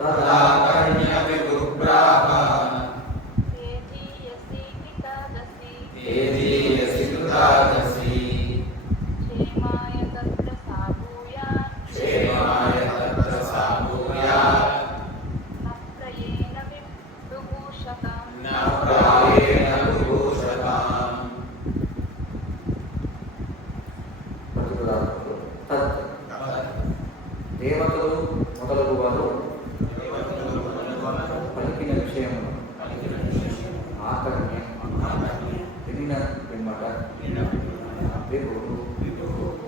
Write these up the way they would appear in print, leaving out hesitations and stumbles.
तदाकर्ण्यविगुप्राः तेजीयसि कृतादसि क्षेमाय तत्र सा भूयात् न प्रयेण विभूषताम् దేవతలు మొదలగు వారు పలికిన విషయము ఆకర్ణ్య వినిన పిమ్మట విభుడు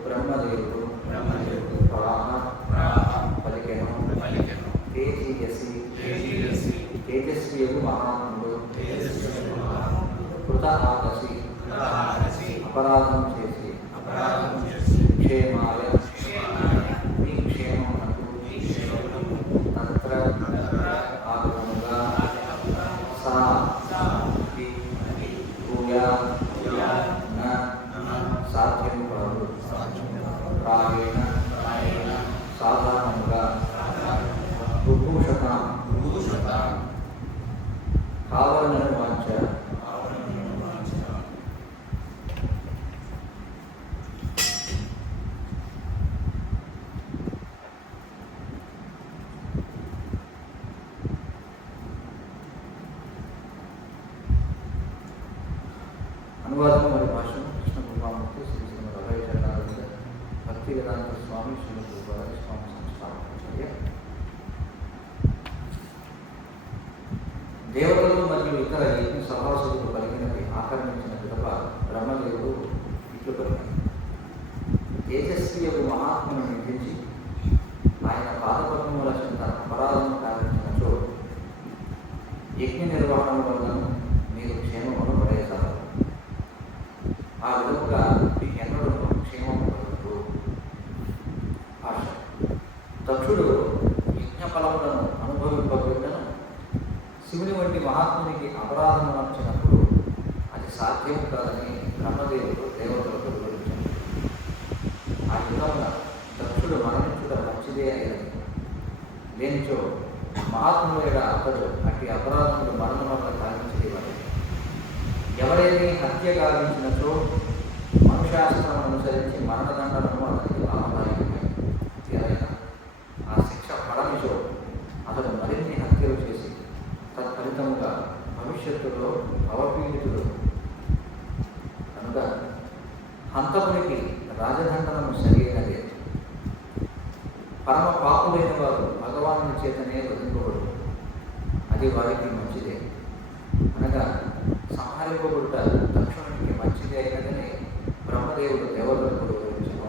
బ్రహ్మదేవుడు ప్రాహ పలికెను తేజస్వియగు మహాత్ముడు కృత ఆదసి అపరాధం చేసి క్షేమాయ మీ క్షేమమునకు తత్ర ఆగమముగా సా భూయాత్ న సాధ్యము కాదు రాగేణ సాధారణముగా విభూషత కావాలని వాంఛ అనువాదం మరియు భాషను కృష్ణ కృపామూర్తి శ్రీ శ్రీమద్ అభయ చరణారవింద భక్తి వేదాంత స్వామి శ్రీ గురువారి స్వామి సంస్థాపన. దేవతలు మరియు ఇతర యజ్ఞ సభాసులు కలిగినవి ఆకర్షించిన పిదప బ్రహ్మదేవుడు ఇట్లు పలికారు. తేజస్వియకు మహాత్మును నిందించి ఆయన పాదపద్మముల చెంత అపరాధము కావించినచో యజ్ఞ నిర్వహణ వలన మీరు క్షేమమును పడేశారు. ఆ విధముగా మీకు ఎన్నడూ క్షేమము కలుగుతూ ఆశ. దక్షుడు యజ్ఞ ఫలములను అనుభవింపబడినను శివుని వంటి మహాత్మునికి అపరాధము వచ్చినప్పుడు అది సాధ్యము కాదని బ్రహ్మదేవుడు దేవతలకు వివరించాడు. ఆ విధముగా దక్షుడు మరణించుట మంచిదే అయినది. లేనిచో మహాత్ముడైన అతడు అట్టి అపరాధములు మరణం వల్ల కావించేవాడు. ఎవరైనా హత్య గావించినచో మనుశాస్త్రం అనుసరించి మరణదండనము అతనికి లాభదాయకమే. ఎవరైనా ఆ శిక్ష పడనిచో అతడు మరిన్ని హత్యలు చేసి తత్ఫలితముగా భవిష్యత్తులో అవపీడితుడు కనుక హంతకునికి రాజదండనము సరైనదే. పరమ పాపులైన వారు భగవానుని చేతనే వదిలిపోవడు, అది వారికి మంచిదే. అనగా సంహరింపబడుట దక్షునికి మంచిదే అయినదని బ్రహ్మదేవుడు దేవతలకు వివరించను.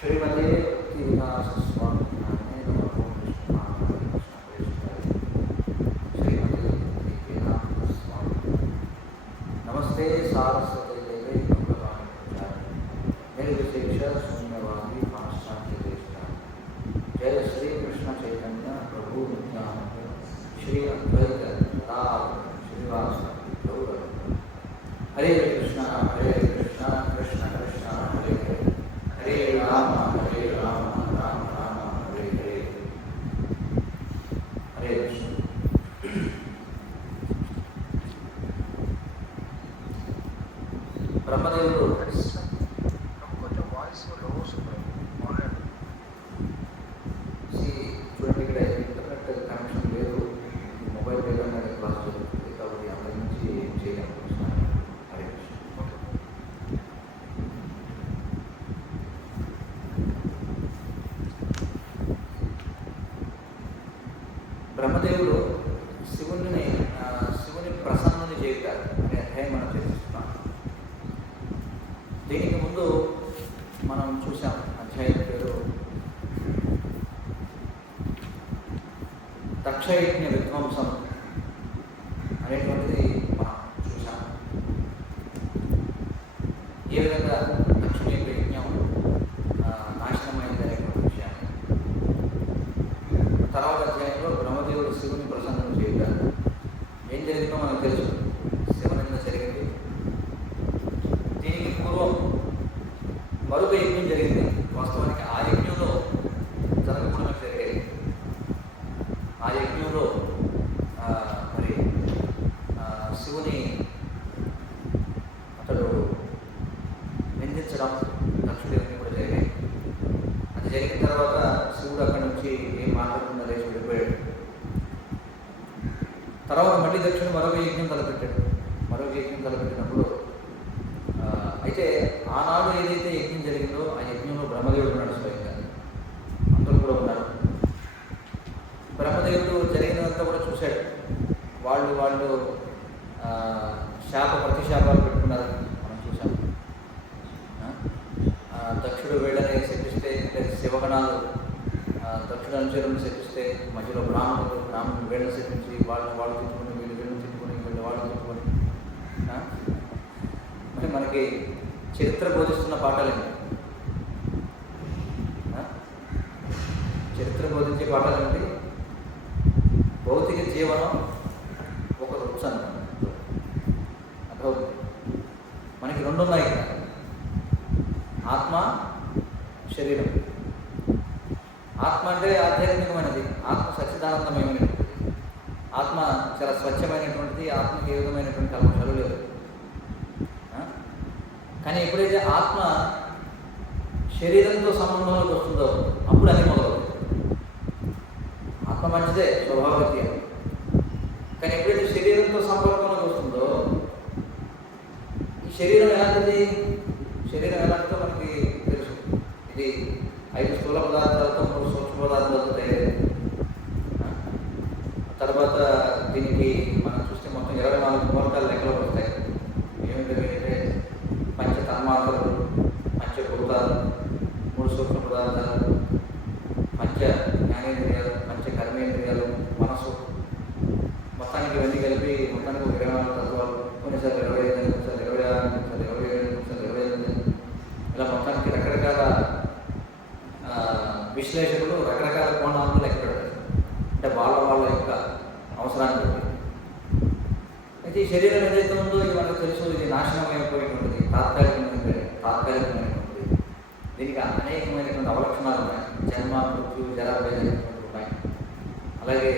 శ్రీమతే భక్తివిలాస స్వామి नमस्ते सारस्वते देवे भगवानी प्रचारिणे निर्विशेष शून्यवादी पाश्चात्य देशकाल जय श्री कृष्ण चैतन्य प्रभु नित्यानंद श्री अद्वैत गदाधर श्रीवासादि गौर हरे कृष्ण कृष्ण कृष्ण हरे हरे हरे राम राम राम हरे हरे हरे कृष्ण. బ్రహ్మదేవుడు కొంచెం వాయిస్ లో చూడండి, ఇక్కడ ఇంటర్నెట్ కనెక్షన్ లేదు, మొబైల్ లేదని క్లాస్ జరుగుతుంది కాబట్టి అందరి నుంచి ఏం చేయాలనుకుంటున్నాను. హరే కృష్ణ. బ్రహ్మదేవుడు శివుని ప్రసన్నుని చేయుతారు అనే అధ్యాయం మనం చర్చిస్తున్నాం. దీనికి ముందు మనం చూసాం అధ్యాయం పేరు దక్షయజ్ఞ విధ్వంసం అనేటువంటిది మనం చూసాం. ఏ విధంగా దక్షుని యొక్క యజ్ఞం నాశనమైంది అనేటువంటి విషయాన్ని తర్వాత అధ్యాయంలో ఆ యజ్ఞంలో మరి శివుని అతడు నిందించడం దక్షుడు కూడా జరిగాయి. అది జరిగిన తర్వాత శివుడు అక్కడి నుంచి ఏం మాట్లాడకుండా లేచి వెళ్ళిపోయాడు. తర్వాత మళ్ళీ దక్షుడు మరొక యజ్ఞం తలపెట్టినప్పుడు అయితే ఆనాడు ఏదైతే యజ్ఞం జరిగిందో ఆ యజ్ఞంలో బ్రహ్మదేవుడు ఉన్నాడు, స్వయంగా అందరూ కూడా ఉన్నారు. బ్రహ్మదేవుడు జరిగినంతా కూడా చూశాడు. వాళ్ళు ప్రతిశాపాలు పెట్టుకున్నారు, మనం చూసాం. దక్షుడు వేళ్ళని శపిస్తే, శివగణాలు దక్షుడు అనుచరులను శపిస్తే మధ్యలో బ్రాహ్మణులు వేళ్ళని శపించి వాళ్ళు తిట్టుకుని వీళ్ళని తిట్టుకుని వాళ్ళు తిట్టుకొని మరి మనకి చరిత్ర బోధిస్తున్న పాఠాలేంటి? చరిత్ర బోధించే పాఠాలేంటి? భౌతిక జీవనం ఒక రుచి అర్థం. మనకి రెండు ఉన్నాయి కదా, ఆత్మ, శరీరం. ఆత్మ అంటే ఆధ్యాత్మికమైనది, ఆత్మ సచ్చిదానందమయమైనటువంటిది, ఆత్మ చాలా స్వచ్ఛమైనటువంటిది, ఆత్మకి ఏ విధమైనటువంటి కల్మషాలు లేదు. కానీ ఎప్పుడైతే ఆత్మ శరీరంతో సంబంధంలోకి వస్తుందో అప్పుడు అది మొదలవుతుంది. ఆత్మ మంచిదే స్వభావరీత్యా, కానీ ఎప్పుడైతే శరీరంతో సంపర్కంలోకి వస్తుందో ఈ శరీరం ఎలాంటిది? శరీరం ఎలాంటిదో మనకి తెలుసు. ఇది 5 స్థూల పదార్థాలతో 3 సూక్ష్మ పదార్థాలతో తయారైంది. తర్వాత దీనికి మనం చూస్తే మొత్తం 24 మూలకాలు లెక్కలో వస్తాయి. ఏమిటంటే పంచ తన్మాత్రలు, పంచభూతాలు, 3 సూక్ష్మ పదార్థాలు, పంచ జ్ఞానేంద్రియాలు, పంచ కర్మేంద్రియాలు, మనసు, మొత్తానికి ఇవన్నీ కలిపి మొత్తానికి 24 తత్వాలు. కొన్నిసార్లు 25, కొన్నిసార్లు 26, కొన్నిసార్లు 27, కొన్నిసార్లు 28, ఇలా మొత్తానికి రకరకాల విశ్లేషకులు రకరకాల కోణాలను లెక్క పెడతారు, అంటే వాళ్ళ యొక్క అవసరాన్ని బట్టి. అయితే ఈ శరీరం ఏదైతే ఉందో ఇది మనకు తెలుసు, ఇది నాశనం అయిపోయేటువంటిది, తాత్కాలికమైనటువంటిది. దీనికి అనేకమైనటువంటి అవలక్షణాలు ఉన్నాయి. జన్మ, మృత్యు, జరా, వేదనటువంటి ఉన్నాయి. అలాగే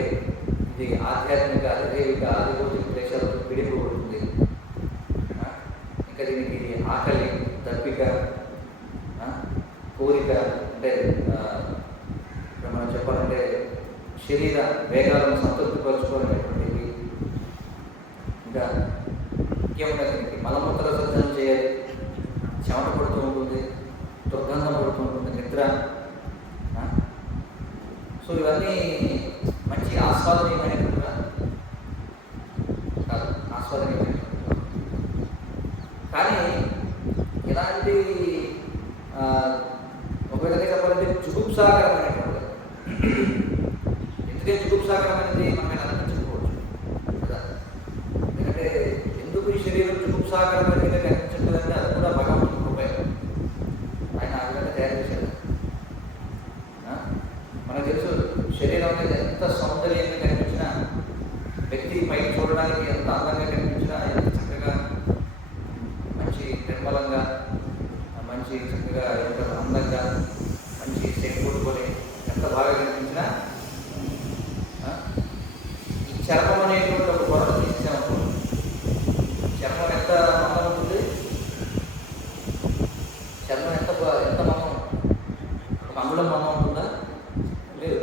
ఇది ఆధ్యాత్మిక, దైవిక, ఆదిభౌతిక క్లేశాలతో పిడిపోబడుతుంది. ఇంకా దీనికి ఆకలి, దప్పిక, కోరిక, అంటే మనం చెప్పాలంటే శరీర వేగాలను సంతృప్తిపరచుకోవాలనేటువంటివి. ఇంకా ఇంకేముంటుంది, దీనికి మలమూత్ర విసర్జన చేయాలి, చెమట పడుతూ ఉంటుంది, దుర్గంధం పడుతూ ఉంటుంది, నిద్ర. సో ఇవన్నీ మంచి ఆస్వాదనీయమైనట్టుగా కాదు, ఆస్వాదనీయమైనట్టుగా. కానీ ఇలాంటి ఒక విధంగా చెప్పాలంటే జుగుప్సాకరమైనటువంటి, ఎందుకే జుగుప్సాకరమైనది మనకి అనిపించకపోవచ్చు కదా. ఎందుకంటే ఎందుకు ఈ శరీరం జుగుప్సాకరమైనదిగా కనిపించట్లేదంటే అది కూడా భగవంతుడి కృపే. ఆయన ఆ విధంగా తయారు చేశాడు. మనకు తెలుసు శరీరం అనేది ఎంత సౌందర్యంగా కనిపించినా, వ్యక్తి పైకి చూడడానికి ఎంత అందంగా కనిపించినా, ఎంత చక్కగా మంచి నిర్మలంగా, మంచి చక్కగా, ఎంత అందంగా, మంచి శక్తిని ఎంత బాగా కనిపించినా, ఈ చర్మం అనేటువంటి ఒక పొరను తీసామనుకో, చర్మం ఎంత మందం ఉంటుంది, చర్మం ఎంత మందం, ఒక అంగుళం మందం ఉంటుందా? లేదు,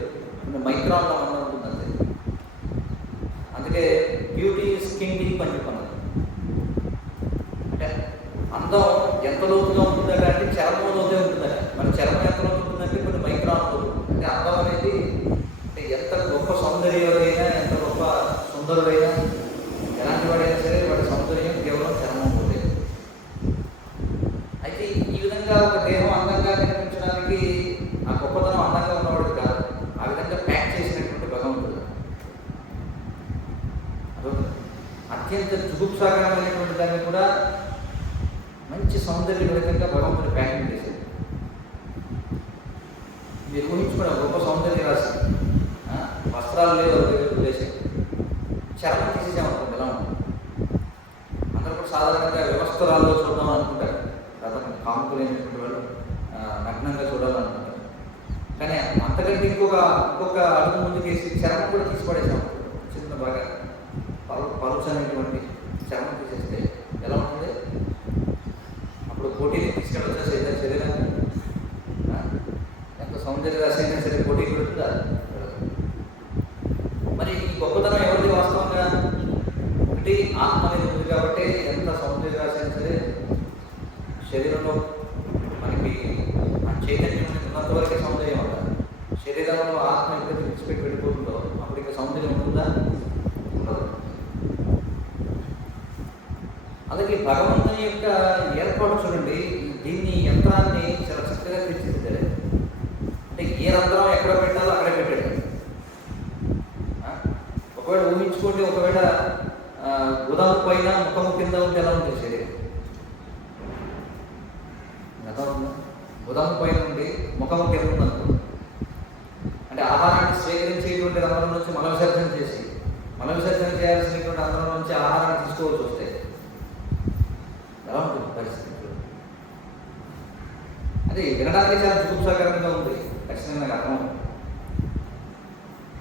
మైక్రాన్ల మందం ఉంటుంది అంతే. అందుకే బ్యూటీ స్కిన్ డీప్ అని చెప్పన్నది. అంటే అందం ఎంత లోతుగా ఉంటుందట అంటే చర్మం లోతే ఉంటుందట. మన చర్మం ఎంత లోతు ఉంటుందంటే కొన్ని మైక్రాన్ లోతు. అంటే అందం అనేది ఎంత గొప్ప సౌందర్యుడైనా, ఎంత గొప్ప సుందరుడైనా, ఎలాంటి వాడైనా సరే వాడి సౌందర్యం కేవలం చర్మం పోతే. అయితే ఈ విధంగా ఒక దేహం అందంగా కనిపించడానికి ఆ గొప్పతనం అందంగా ఉన్నవాడు కాదు, ఆ విధంగా ప్యాక్ చేసినటువంటి భగవంతుడు. అత్యంత జుగుప్సాకరమైనటువంటి దాన్ని కూడా మంచి సౌందర్యభరితంగా భగవంతుడు ప్యాకింగ్ చేశాడు. మీరు ఊహించుకోవడం గొప్ప సౌందర్య రాశి, వస్త్రాలు లేవు, వదిలేసాయి, చర్మం తీసేసామనుకోండి ఎలా ఉంటుంది. అందరూ కూడా సాధారణంగా వ్యవస్థరాల్లో చూద్దాం అనుకుంటారు, కాముకులైనటువంటి వాళ్ళు నగ్నంగా చూడాలనుకుంటారు. కానీ అంతకంటే ఇంకొక అడుగు ముందుకేసి చర్మం కూడా తీసి పడేసాం. చిన్న బాగా పలుచు అనేటువంటి చర్మం తీసేస్తే ఎలా ఉంటుంది? అప్పుడు పోటీని తీసుకెళ్ళొచ్చే శరీరాన్ని ఎంత సౌందర్య రాశి అయినా సరే పోటీ పెడుతుందా? మరి ఈ గొప్పతనం ఎవరిది వాస్తవంగా? ఒకటి ఆత్మ అనేది ఉంది కాబట్టి ఎంత సౌందర్య రాశి అయినా సరే శరీరంలో మనకి ఆ చైతన్యం ఉన్నంత వరకే సౌందర్యం ఉంటుంది. శరీరంలో ఆత్మ ఎప్పుడైతే విడిచిపెట్టి వెళ్ళిపోతుందో అప్పుడు ఇంకా సౌందర్యం ఉంటుందా? ఉండదు. అలాగే భగవంతుని యొక్క ఏర్పాటు చూడండి, దీన్ని యంత్రాన్ని చాలా చక్కగా తీర్చిదిద్దారు. అంటే ఏ రంధ్రం ఎక్కడ పెట్టాలో అక్కడే పెట్టాడు. ఒకవేళ ఊహించుకోండి, ఒకవేళ గుదాము పైన ముఖము కింద ఉంటే ఎలా ఉంటుంది శరీరం? గుదాము పైన ఉండి ముఖము కింద ఉందనుకో, అంటే ఆహారాన్ని స్వీకరించేటువంటి రంధ్రం నుంచి మల విసర్జన చేసి మల విసర్జన చేయాల్సినటువంటి రంధ్రం నుంచి ఆహారాన్ని తీసుకోవాల్సి వస్తే ఎలా ఉంటుంది పరిస్థితి? అది వినడానికి చాలా జుగుప్సాకరంగా ఉంది, ఖచ్చితంగా నాకు అర్థం.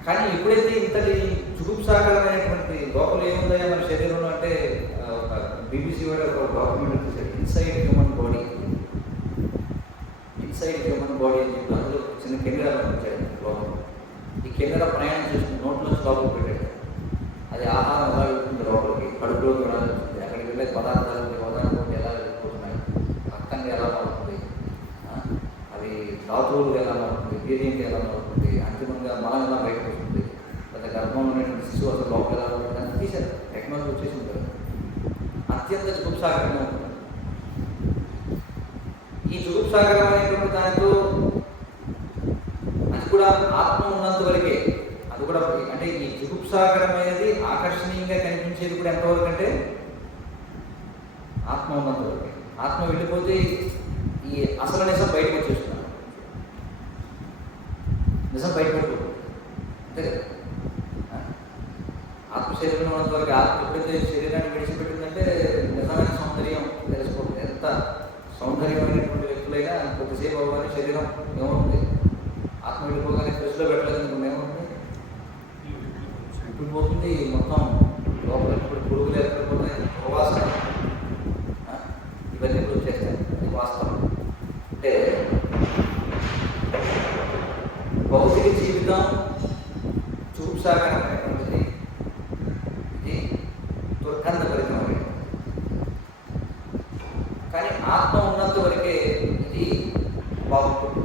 కానీ ఎప్పుడైతే ఇంతటి జుగుప్సాకరమైనటువంటి లోపల ఏముందయ్యా మన శరీరంలో అంటే ఒక BBC వాడు ఒక డాక్యుమెంట్ చూసాడు, ఇన్సైడ్ హ్యూమన్ బాడీ అని చెప్పి అందులో చిన్న కెమెరా పంపించాడు లోపల. ఈ కెమెరా ప్రయాణం చేస్తుంది, నోట్లోంచి లోపల పెట్టాడు. అది ఆహారం ఎలా వెళ్తుంది లోపలికి, కడుపులోకి ఎలా వెళ్తుంది, అక్కడికి వెళ్ళే పదార్థాలు ఎలా వెళ్ళిపోతున్నాయి, రక్తంగా ఎలా మారుతుంది, అవి ధాతువులు ఎలా మారుతుంది, వీర్యంగా ఎలా మారుతుంది, అంతిమంగా మలం ఎలా బయటకు వస్తుంది, లేదా గర్భంలో ఉన్నటువంటి శిశువు అసలు లోపల ఎలా ఉంటుంది అని తీశారు. టెక్నాలజీ వచ్చేసి ఉంటారు. అత్యంత జుగుప్సాకరంగా ఉంటుంది. ఈ జుగుప్సాకరం అనేటువంటి దానితో అది కూడా ఆత్మ ఉన్నంత వరకే. అది కూడా అంటే ఈ జుగుప్సాకరమైనది ఆకర్షణీయంగా కనిపించేది కూడా ఎంతవరకు అంటే ఆత్మ ఉన్నంత వరకే. ఆత్మ వెళ్ళిపోతే ఈ అసలు నిజం బయటకు వచ్చేస్తున్నారు. నిజం బయటపడుతుంది అంతే కదా. ఆత్మ శరీరం ఉన్నంత వరకు ఆత్మ ఎప్పుడైతే శరీరాన్ని విడిచిపెట్టిందంటే నిజమైన సౌందర్యం తెలిసిపోతుంది. ఎంత సౌందర్యమైనటువంటి వ్యక్తులైనా కొద్దిసేపు అవ్వగానే శరీరం ఏమవుతుంది? ఆత్మ వెళ్ళిపోగానే ఫ్రెష్లో పెట్టలేదు అనుకుంటే ఏమవుతుంది? పోతుంది మొత్తం లోపల పురుగులు ఏర్పడిపోతాయి, ఉపవాసన ఇవన్నీ కూడా వచ్చేస్తాయి. అది వాస్తవం. అంటే భౌతిక జీవితం జుగుప్సాకరమైనటువంటిది, ఇది దుర్గంధభరితమైనది. కానీ ఆత్మ ఉన్నంత వరకే ఇది బాగుంటుంది.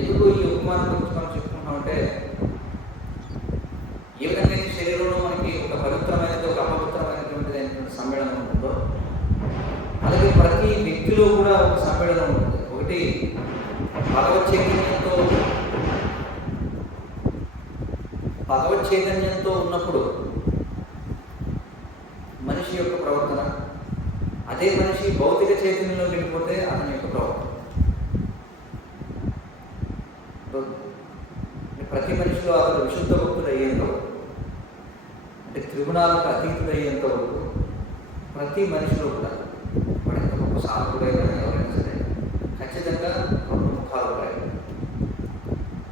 ఎందుకు ఈ ఉపమానం గురించి మనం చెప్పుకుంటామంటే, ఏ విధంగా శరీరంలో మనకి ఒక పవిత్రమైనది, ఒక అపవిత్రమైనటువంటిది అయినటువంటి సమ్మేళనం ఉంటుందో, అలాగే ప్రతి వ్యక్తిలో కూడా ఒక సమ్మేళనం ఉంటుంది. ఒకటి భగవత్ చైతన్యంతో ఉన్నప్పుడు మనిషి యొక్క ప్రవర్తన, అదే మనిషి భౌతిక చైతన్యంలో వెళ్ళిపోతే అతని యొక్క ప్రవర్తన. ప్రతి మనిషిలో అతను విశుద్ధ భక్తుడు అయ్యేంత వరకు, అంటే త్రిగుణాలకు అతీతుడు అయ్యేంత వరకు ప్రతి మనిషిలో కూడా వాడు ఎంత గొప్ప సాధకుడైనా ఎవరైనా సరే ఖచ్చితంగా రెండు ముఖాలు ఉంటాయి.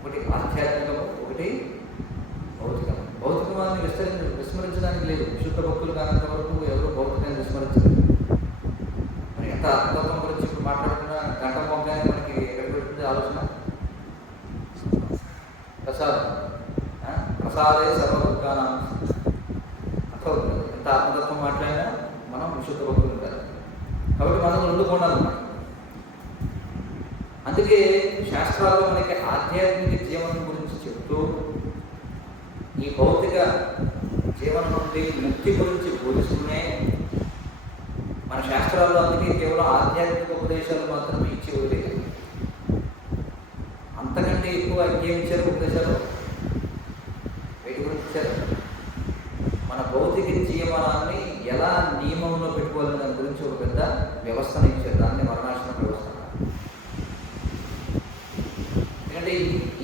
ఒకటి ఆధ్యాత్మికము, ఒకటి భౌతికం. భౌతికమాన్ని విస్మరించడానికి లేదు. విశుద్ధ భక్తులు కానంత వరకు ఎవరు భౌతికాన్ని విస్మరించలేదు. మరి ఎంత ఆత్మతత్వం గురించి ఇప్పుడు మాట్లాడుతున్నా గంట మొగ్గానే మనకి ఎక్కడ పెడుతుంది ఆలోచన? ప్రసాదే సర్వదుఃఖానం అర్థమవుతుంది. ఎంత ఆత్మతత్వం మాట్లాడినా మనం విశుద్ధ భక్తులు ఉంటారు. కాబట్టి మనం రెండు కోణాలు ఉన్నాయి. అందుకే శాస్త్రాల్లో మనకి ఆధ్యాత్మిక జీవనం గురించి చెప్తూ ఈ భౌతిక జీవనం నుండి ముక్తి గురించి బోధిస్తూనే మన శాస్త్రాల్లో అందుకే కేవలం ఆధ్యాత్మిక ఉపదేశాలు మాత్రమే ఇచ్చి వదిలేదు. అంతకంటే ఎక్కువ ఇంకేం ఇచ్చారు ఉపదేశాలు? వీటి గురించి ఇచ్చారు. మన భౌతిక జీవనాన్ని ఎలా నియమంలో పెట్టుకోవాలని దాని గురించి ఒక పెద్ద వ్యవస్థను ఇచ్చారు. దాన్ని వర్ణాశ్రమ వ్యవస్థ. ఎందుకంటే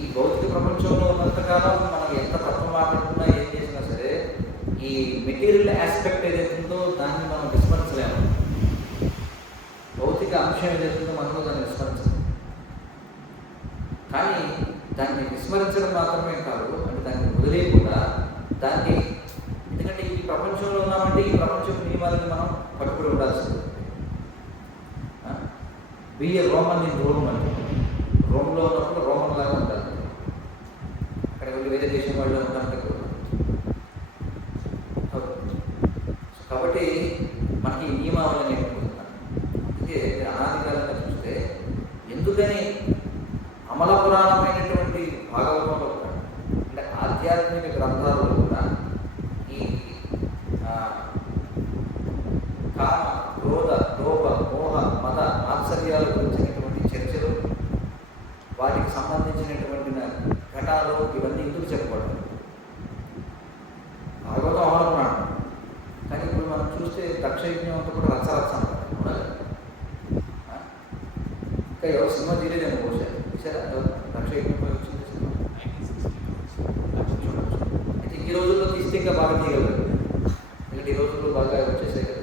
ఈ భౌతిక ప్రపంచంలో ఉన్నంతకాలం మనం ఎంత తత్వం మాట్లాడుతున్నా ఏం చేసినా సరే ఈ మెటీరియల్ ఆస్పెక్ట్ ఏదైతే ఉందో దాన్ని మనం విస్మరించలేము. భౌతిక అంశం ఏదైతే ఉందో మనలో దాన్ని విస్మరించలేము. కానీ మాత్రమే కాదు, అంటే దాన్ని వదిలేయకుండా దాన్ని, ఎందుకంటే ఈ ప్రపంచంలో ఉన్నామంటే ఈ ప్రపంచం నియమాలను మనం పట్టుకుని ఉండాల్సింది. బిఏ రోమన్ ఇన్ రోమ్ అంటే రోమ్లో ఉన్నప్పుడు రోమన్ లాగా ఉండాలి. అక్కడ వెళ్ళి వేరే దేశం వాళ్ళు ఉంటారంటే కాబట్టి మనకి ఈ నియమావళి నేర్చుకుంటున్నాను. అందుకే అనాదికాలంగా చూస్తే ఎందుకని అమల పురాణమైనటువంటి భాగవతంలో కూడా, అంటే ఆధ్యాత్మిక గ్రంథాలలో కూడా ఈ కామ, క్రోధ, లోభ, మోహ, మత, ఆశ్చర్యాల గురించినటువంటి చర్చలు, వాటికి సంబంధించినటువంటి ఘటాలు ఇవన్నీ ఎందుకు చెప్పబడతాయి? భాగవతం అమల పురాణం. కానీ ఇప్పుడు మనం చూస్తే దక్షయజ్ఞం అంతా కూడా రచ్చరచ్చ ఉండాలి. ఇంకా ఎవరు సినిమా తీయలేదేమో బహుశా చూసారా? దక్షయజ్ఞంపై వచ్చింది సినిమా. అయితే ఈ రోజుల్లో తీస్తే ఇంకా బాగా తీయగలరు. ఎందుకంటే ఈ రోజుల్లో బాగా వచ్చేసాయి కదా,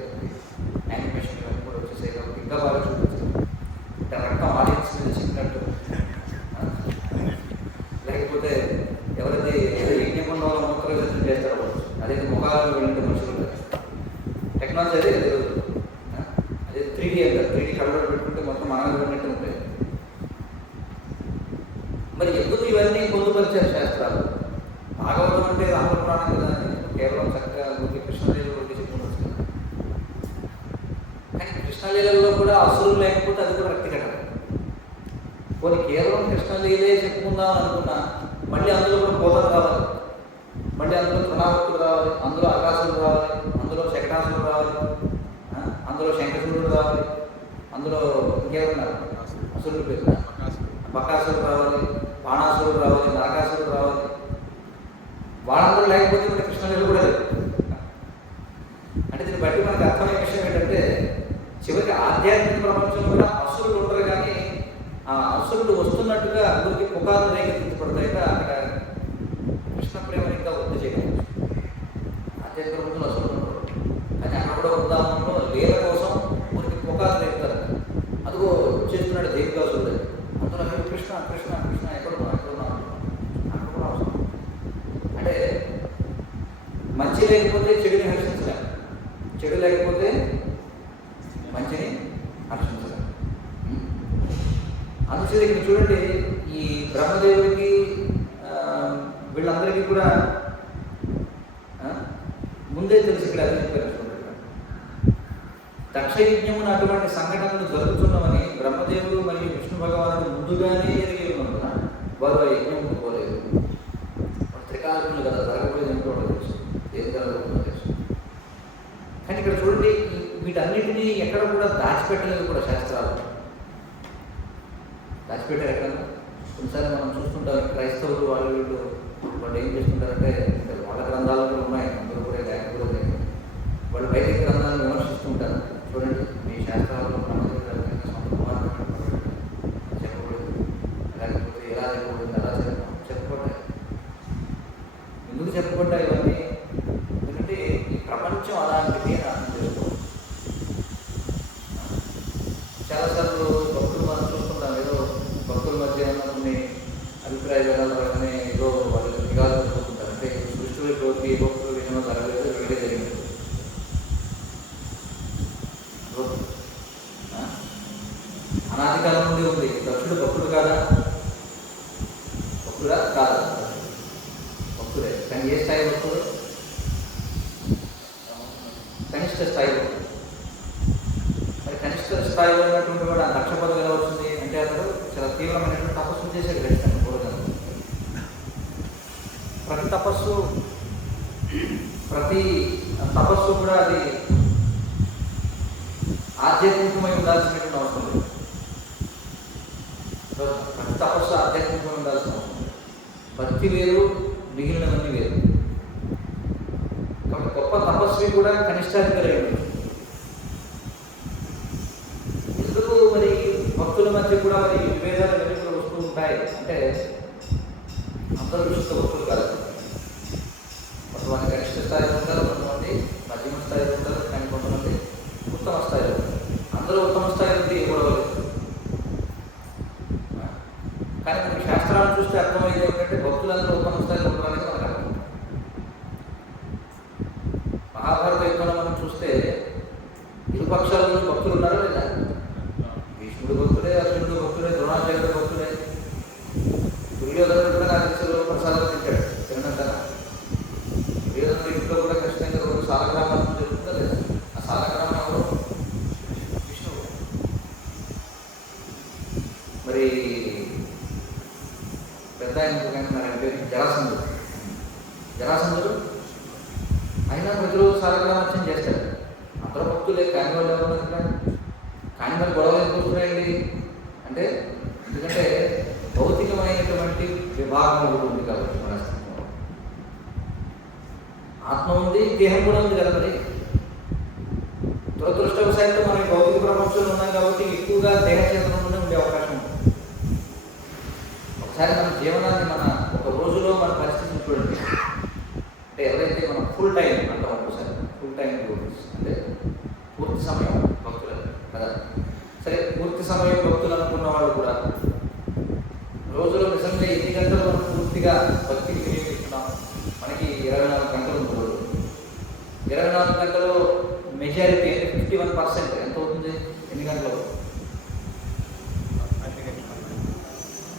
యానిమేషన్ ఇవన్నీ కూడా వచ్చేసాయి కాబట్టి ఇంకా బాగా చూపించారు. అంటే రక్తం ఆడియన్స్ మీద చెప్పినట్టు, లేకపోతే ఎవరైతే ఏదో యజ్ఞకుండా మూత్ర విసర్జన చేస్తారో అదే ముఖాలను వెళ్ళినట్టు మనుషులు టెక్నాలజీ అదే కదా ఈరోజు. అదే 3D అంటారు. 3D కళ్ళలో పెట్టుకుంటే మొత్తం మానవులు వెళ్ళినట్టు ఉంటాయి. మరి ఎందుకు ఇవన్నీ పొందుపరిచారు శాస్త్రాలు? భాగవతం అంటే రామ పురాణం కదా, కేవలం చక్కగా కృష్ణలీలలో చెప్పుకోవచ్చు కదా. కానీ కృష్ణలీలలో కూడా అసురులు లేకపోతే అది కూడా వ్యక్తిగతం. కొన్ని కేవలం కృష్ణలీలే చెప్పుకుందాం అనుకున్నా మళ్ళీ అందులో కూడా పోతం రావాలి, మళ్ళీ అందులో ప్రణావకులు రావాలి, అందులో ఆకాశులు రావాలి, అందులో శకటాసులు రావాలి, అందులో శంఖచూరుడు రావాలి, అందులో ఇంకేమన్నారు అసురుడు పేరు, బకాసుడు రావాలి, బాణాసురుడు రావాలి, నరకాసురుడు రావాలి. వాళ్ళందరూ లేకపోతే మన కృష్ణలీల కూడా లేదు. అంటే దీన్ని బట్టి మనకు అర్థమయ్యే విషయం ఏంటంటే చివరికి ఆధ్యాత్మిక ప్రపంచం కూడా అసురుడు ఉండరు, కానీ ఆ అసురుడు వస్తున్నట్టుగా అందరికి పుకార్లు రేకెత్తించబడతాయి. అక్కడ కృష్ణ ప్రేమను ఇంకా వృద్ధి చేయవచ్చు. ఆధ్యాత్మిక ప్రపంచంలో అసురుడు ఉండరు, కానీ అక్కడ కూడా ఉదాహరణలో లీల కోసం మనకి పుకార్లు రేపుతారు. అదిగో చేస్తున్నాడు దేవికాసురుడు, అందులో కృష్ణ కృష్ణ కృష్ణ ఎక్కడున్నా ఎక్కడున్నా అక్కడ కూడా అవసరం. అంటే మంచి లేకపోతే చెడుని హర్షించలేం, చెడు లేకపోతే మంచిని హర్షించలేం. అందుచేత ఇక్కడ చూడండి, ఈ బ్రహ్మదేవుడికి వీళ్ళందరికీ కూడా ముందే తెలిసి ఇక్కడ అది చెప్పారు. దక్షయజ్ఞమును అటువంటి సంఘటనలు జరుగుతున్నవని బ్రహ్మదేవుడు మరియు విష్ణు భగవానుడు ముందుగానే ఎరిగి ఉన్నందున వారు ఆ యజ్ఞం పోలేదు. త్రికాలకులు కదా, జరగబోయేది ఏంటో తెలుసు, ఏం జరగబోతుందో తెలుసు. కానీ ఇక్కడ చూడండి, వీటన్నిటినీ ఎక్కడ కూడా దాచిపెట్టలేదు కూడా శాస్త్రాలు. దాచిపెట్టారు ఎక్కడన్నా? కొన్నిసార్లు మనం చూస్తుంటాం క్రైస్తవులు వాళ్ళు వాళ్ళు ఏం చేస్తుంటారంటే వాళ్ళ గ్రంథాలు కూడా ఉన్నాయి, అందరూ కూడా లేకపోతే వాళ్ళు బయట గ్రంథాలను విమర్శిస్తుంటారు. చూడండి, మీ శాస్త్రాల్లో సొంత కుమారుడు చెప్పకూడదు, లేకపోతే ఎలా చెప్పకూడదు, ఎలా చెప్పకూడదు. ఎందుకు చెప్పకూడదు ఇవన్నీ? ఎందుకంటే ఈ ప్రపంచం అలాంటిది అని అర్థం చేసుకోవాలి. చాలాసార్లు భక్తులు మనం చూస్తుంటాం, ఏదో భక్తుల మధ్య కొన్ని అభిప్రాయ భేదాల వల్లనే ఏదో వాళ్ళు నిఘాలు జరుపుకుంటారు. అంటే సృష్టిలో కోరికి ఏ భక్తులు వినడం జరగలేదు, వేరే జరిగింది. అనాది కాలం నుండి ఉంది. దక్షుడు భక్తుడు కాదా? భక్తుడా కాదా? భక్తుడే. కానీ ఏ స్థాయి భక్తుడు? కనిష్ట స్థాయిలో. మరి కనిష్ట స్థాయిలో ఉన్నటువంటి వాడు ఆ దక్ష పదవి ఎలా వచ్చింది అంటే అతడు చాలా తీవ్రమైనటువంటి తపస్సు చేశాడు ఖచ్చితంగా పూర్వజన్మ. ప్రతి తపస్సు కూడా అది ఆధ్యాత్మికమై ఉండాల్సినటువంటి అవసరం లేదు. ప్రతి తపస్సు ఆధ్యాత్మికమై ఉండాల్సిన అవసరం లేదు. భక్తి వేరు, మిగిలినవన్నీ వేరు. కాబట్టి గొప్ప తపస్వి కూడా కనిష్టాధికారి అయింది. ఎందుకు మరి భక్తుల మధ్య కూడా మరి విభేదాలు వెలుగులు వస్తూ ఉంటాయి అంటే అందరూ విశుద్ధ భక్తులు కాదు. కొంతమంది కనిష్ట స్థాయిలో ఉంటారు, కొంతమంది మధ్యమ స్థాయిలో ఉంటారు, కానీ కొంతమంది ఉత్తమ స్థాయిలో ఉంటారు. అందరూ ఉత్తమ స్థాయిలో ఉంటే ఇవ్వడలేదు. కానీ మనకి శాస్త్రాలను చూస్తే అర్థమయ్యేది ఏంటంటే భక్తులందరూ ఏదైనా ఇంట్లో కూడా ఖచ్చితంగా ఒక సాలగ్రామం జరుగుతుందా లేదా? ఆ సాలగ్రామం ఎవరు? విష్ణువు. మరి పెద్ద ఆయన పేరు జరాసంధుడు. జరాసంధుడు అయినా ప్రతిరోజు సాలగ్రామోత్సవం చేస్తారు. అందరూ భక్తులే, కాని వాళ్ళు ఎవరు ఇక్కడ? కానీ మరి గొడవలు ఎందుకు వస్తున్నాయండి అంటే, ఎందుకంటే భౌతికమైనటువంటి విభాగం ఒకటి ఉంది కాబట్టి మన అస్తిత్వంలో. ఆత్మ ఉంది, దేహం కూడా ఉంది కదా. మరి దురదృష్టవశాత్తు మనం ఈ భౌతిక ప్రపంచంలో ఉన్నాం కాబట్టి ఎక్కువగా దేహ చేతనంలోనే ఉండే అవకాశం ఉంది. ఒకసారి మన జీవనాన్ని మన ఒక రోజులో మన పరిస్థితిని చూడండి. అంటే ఎవరైతే మనం ఫుల్ టైం అంటాం, ఒకసారి ఫుల్ టైం అంటే పూర్తి సమయం భక్తులు కదా. సరే, పూర్తి సమయం భక్తులు అనుకున్న వాళ్ళు కూడా రోజులో నిజంగా ఎన్ని గంటలు మనం పూర్తిగా భక్తికి వినియోగిస్తున్నాం? మనకి 24 గంటలు ఉంది రోజు. 24 గంటలు మెజారిటీ అంటే 51% ఎంత అవుతుంది? ఎన్ని గంటలు?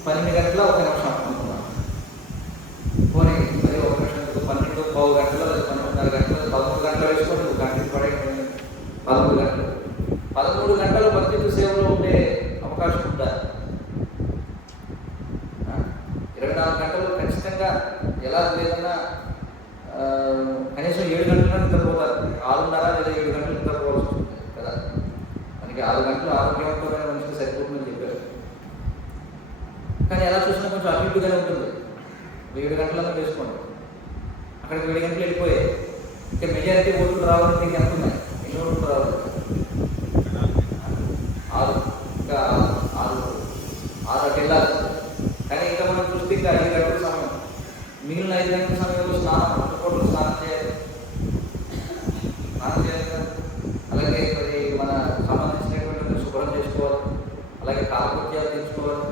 12 గంటల 1 నిమిషం అనుకుంటున్నాం. పోనీ మరి 1 నిమిషం 12 పావు గంటలు, 12:30 గంటలు, 13 గంటలు వేసుకోండి. గంటకి పడే 13 గంటలు. 13 గంటలు భక్తి సేవలో ఉండే అవకాశం ఉందా? 24 గంటలు ఖచ్చితంగా ఎలా లేదన్నా కనీసం 7 గంటల నిద్రపోతారు. 6:30 లేదా 7 గంటలు నిద్రపోవాల్సి ఉంటుంది కదా. మనకి 6 గంటలు ఆరోగ్యవంతమైన మనిషికి సరిపోతుందని చెప్పారు. కానీ ఎలా చూసినా కొంచెం అటు ఇటుగానే ఉంటుంది. 7 గంటలన్నా వేసుకోండి. అక్కడికి 7 గంటలు వెళ్ళిపోయాయి. ఇంకా మెజారిటీ ఓట్లు రావాలంటే ఇంకా ఎంత ఉన్నాయి? ఎన్ని ఓట్లు రావాలి? 6. ఇంకా 6 అటు వెళ్ళాలి. కానీ ఇంకా మనం చూస్తే ఇంకా 5 గంటల సమయం, మిగిలిన 5 గంటల సమయంలో స్నానం చేయాలి. అలాగే మరి మన సంబంధించినటువంటి శుభ్రం చేసుకోవాలి. అలాగే కాలకృత్యాలు తీర్చుకోవాలి.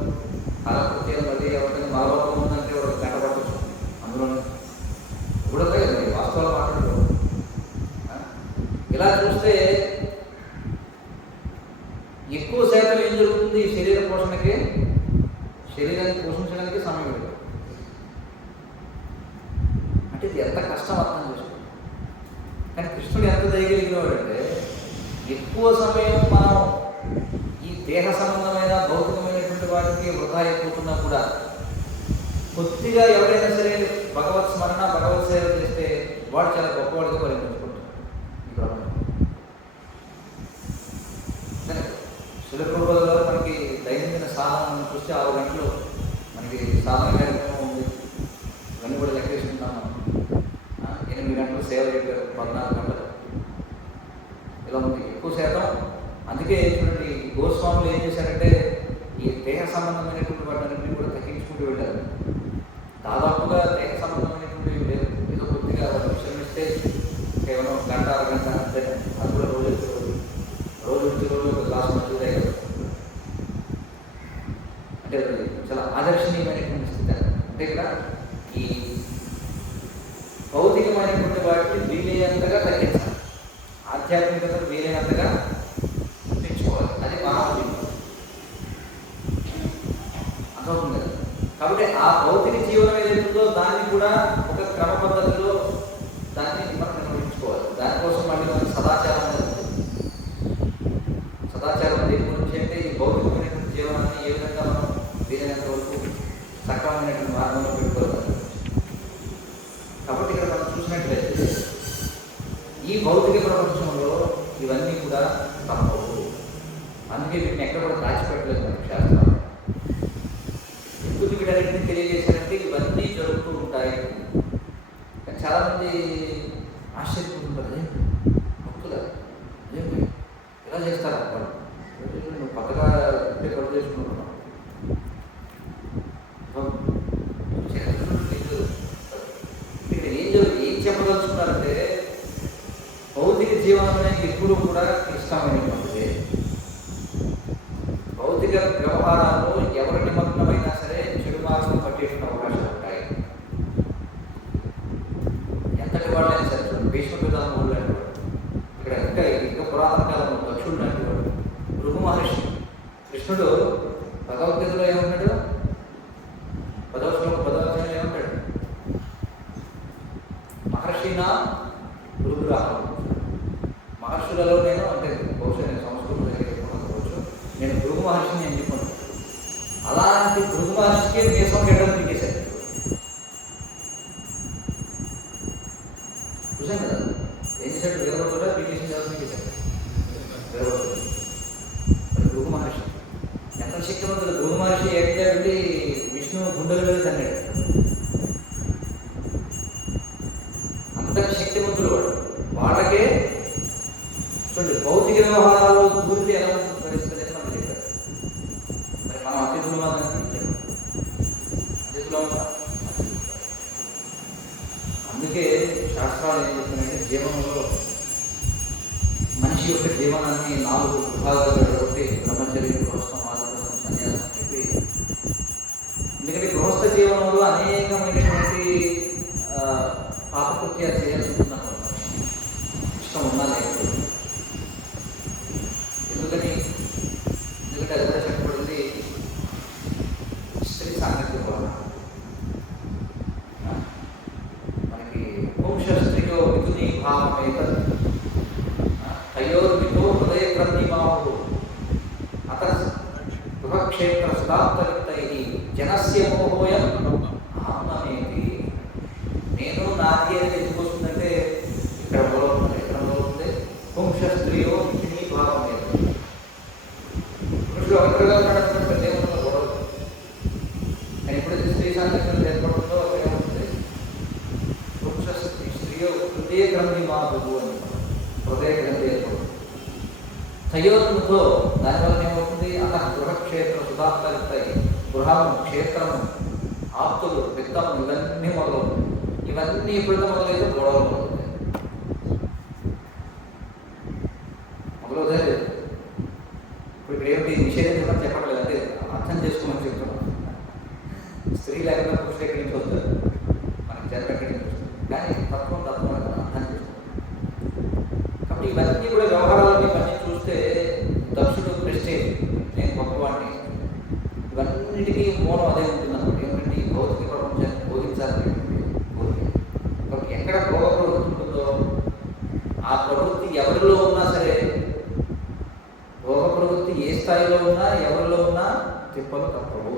కాలకృత్యాలు మళ్ళీ ఎవరికైనా మరొకటి ఉందంటే ఒక గంట పట్టచ్చు. అందులోనే కూడా వాస్తవాలు మాట్లాడుకోవాలి. ఇలా చూస్తే ఎక్కువ శాతం ఏం జరుగుతుంది? ఈ శరీర పోషణకే, శరీరాన్ని పోషించడానికి సమయం లేదు. అంటే ఇది ఎంత కష్టం అర్థం చేసుకోండి. కానీ కృష్ణుడు ఎంత దయగలిగినవాడంటే ఎక్కువ సమయం మనం ఈ దేహ సంబంధమైన భౌతికమైనటువంటి వాటికి వృధా అయిపోతున్నా కూడా కొద్దిగా ఎవరైనా సరే భగవత్ స్మరణ, భగవత్ సేవ చేస్తే వాడు చాలా గొప్పవాడిగా పరిగణించుకుంటాడు ఈ ప్రపంచం. శిలప్రభులలో మనకి దైనందిన సాధన చూస్తే 6 గంటలు మనకి సాధన కార్యక్రమం ఉంది. ఇవన్నీ కూడా లెక్కేసుకుంటాము. 8 గంటలు సేవ చెప్పారు, 14 గంటలు ఇలా ఉంది ఎక్కువ శాతం. అందుకే చూడండి, గోస్వాములు ఏం చేశారంటే ఈ దేహ సంబంధమైనటువంటి వాటిని కూడా తగ్గించుకుంటూ వెళ్ళారు. దాదాపుగా దేహ సంబంధమైనటువంటి లేదు. ఏదో కొద్దిగా విషమిస్తే కేవలం 1 గంట 1/2 గంట అంతే. అది కూడా రోజు ఒక గ్లాస్ మంచిదే కదా. అంటే చాలా ఆదర్శనీయమైనటువంటి స్థితి. అంటే ఇక్కడ ఈ భౌతికమైనటువంటి వాటిని వీలైనంతగా తగ్గించాలి, ఆధ్యాత్మికత వీలైనంతగా పెంచుకోవాలి. అది మానవ అర్థమవుతుంది కదా. కాబట్టి ఆ భౌతిక జీవనం ఏదైతుందో దాన్ని కూడా ఒక క్రమ పద్ధతిలో దాన్ని మనం నిర్వహించుకోవాలి. దానికోసం మళ్ళీ మనకి సదాచారం అనేది ఉంటుంది. సదాచారం దేని గురించి అంటే ఈ భౌతికమైనటువంటి జీవనాన్ని ఏ విధంగా మనం వీలైనంత వరకు సక్రమమైనటువంటి మార్గంలో పెట్టుకోవాలి. కాబట్టి ఇక్కడ మనం చూసినట్లయితే ఈ భౌతిక ప్రపంచంలో ఇవన్నీ కూడా తప్పవు. అందుకే వీటిని ఎక్కడ కూడా దాచిపెట్టలేదు మనకి శాస్త్రం. ఎందుకు వీటన్నింటినీ తెలియజేశారంటే ఇవన్నీ జరుగుతూ ఉంటాయి. కానీ చాలామంది ఆశ్చర్యపోతుంటారు, భక్తులు ఏంటి ఇలా చేస్తారా వాళ్ళు? నువ్వు కొత్తగా కడుపు చేసుకుంటున్నావు. ఇక్కడ ఏం చెప్పదలుచుకున్నారంటే భౌతిక జీవనం అనేది ఎప్పుడూ కూడా క్లిష్టమైనటువంటిది. భౌతిక వ్యవహారాల్లో ఎవరి నిమగ్నమైనా సరే చెడు మార్గం పట్టేసిన అవకాశాలు ఉంటాయి. ఎంతటి వాళ్ళైనా సరే భీష్మ పితామహుడు లాంటి వాడు, ఇక్కడ ఇంకా పురాతన కాలంలో దక్షుడు లాంటి వాడు, భృగు మహర్షి. కృష్ణుడు భగవద్గీతలో ఏమన్నాడు? 10వ శ్లోకం 10వ అధ్యాయంలో ఏమంటాడు? మహర్షినా గురుగ్రాహం. మహర్షులలో నేను అంటే బహుశా నేను సంస్కృతం దగ్గర చెప్పుకోవచ్చు, నేను భృగు మహర్షిని నేను చెప్పుకున్నాను. అలాంటి భృగు మహర్షికి మీసం గడ్డలు పీకేశారు. చూసాం కదా ఏం చేశాడు, వేరొకరు పీకేసిన తర్వాత పీకేశాడు వేరొకరు. మరి భృగు మహర్షి ఎంత శక్తివంతుడు. భృగు మహర్షి ఏకంగా వెళ్ళి విష్ణు గుండెల మీద తన్నాడు. అంతటి శక్తివంతుడు వాడు. వాళ్ళకే చూడండి భౌతిక వ్యవహారాలు పూర్తి ఎలా పరిస్థితి అని మనకు చెప్పారు. మరి మనం అతిథులు మాత్రం అతిథులు ఉంటాం. అందుకే శాస్త్రాలు ఏం చెప్తున్నాయంటే జీవనంలో మనిషి యొక్క జీవనాన్ని 4 విభాగాలుగా ఒకటి బ్రహ్మచర్యం, గృహస్థం, వానప్రస్థం, సన్యాసం అని చెప్పి. ఎందుకంటే గృహస్థ జీవనంలో అనేకమైనటువంటి పాపకృత్యాలు చేయాల్సి ఉంటున్నాను, ఇష్టం ఉన్నా లేకపోతే. ఎందుకంటే అది కూడా చెప్పబడింది స్త్రీ సాంగత్యం వలన. మనకి పుంషస్త్రియో విధుని భావమేత తయోర్వితో హృదయ గ్రంథిమాహు అత గృహక్షేత్రస్థాప్తై జనస్య మోహోయం ఆత్మనేతి. నేను నాది అని ఎందుకు వస్తుందంటే ఇక్కడ మొదలవుతుంది. ఎక్కడ మొదలవుతుంది? పుంషస్త్రియో విధుని భావమేత. పురుషుడు ఒంటరిగా ఉన్నటువంటి ప్రదేశంలో గొడవ. కానీ ఎప్పుడైతే స్త్రీ సాంగత్యం ఏర్పడుతుందో అక్కడ ఏమవుతుంది? స్త్రీయో హృదయ గ్రంథి మా భృగు అని, హృదయ గ్రంథి ఏర్పడుతుంది. తయోన్ముఖో దానివల్ల ఏమవుతుంది? అత గృహక్షేత్ర సుధాప్తరిస్తాయి. గృహము, క్షేత్రము, ఆప్తులు, విత్తము ఇవన్నీ మొదలవుతాయి. ఇవన్నీ ఎప్పుడైతే మొదలైతే గొడవలు మొదలవుతాయి. మొదలవుతాయి. ఇప్పుడు ఏమిటి నిషేధించడం చెప్పట్లేదు, అంటే అర్థం చేసుకోమని చెప్తున్నాం. స్త్రీ లేకుండా పురుషులు ఎక్కడి నుంచి వస్తారు, మనకి జన్మ ఎక్కడి నుంచి వస్తుంది. కానీ తత్వం అర్థం చేసుకోవాలి. కాబట్టి ఇవన్నీ కూడా వ్యవహారాలు ఇవన్నీ చూస్తే దక్షుడు ప్రెస్టేజ్, నేను గొప్పవాడిని, ఇవన్నిటికీ మూలం అదే ఉంటుంది అన్నమాట. ఏమిటంటే ఈ భౌతిక ప్రపంచాన్ని బోధించాలనేటువంటి కోరిక. కాబట్టి ఎక్కడ భోగ ప్రవృత్తి ఉంటుందో ఆ ప్రవృత్తి ఎవరిలో ఉన్నా సరే, భోగ ప్రవృత్తి ఏ స్థాయిలో ఉన్నా ఎవరిలో ఉన్నా తిప్పలు తప్పవు.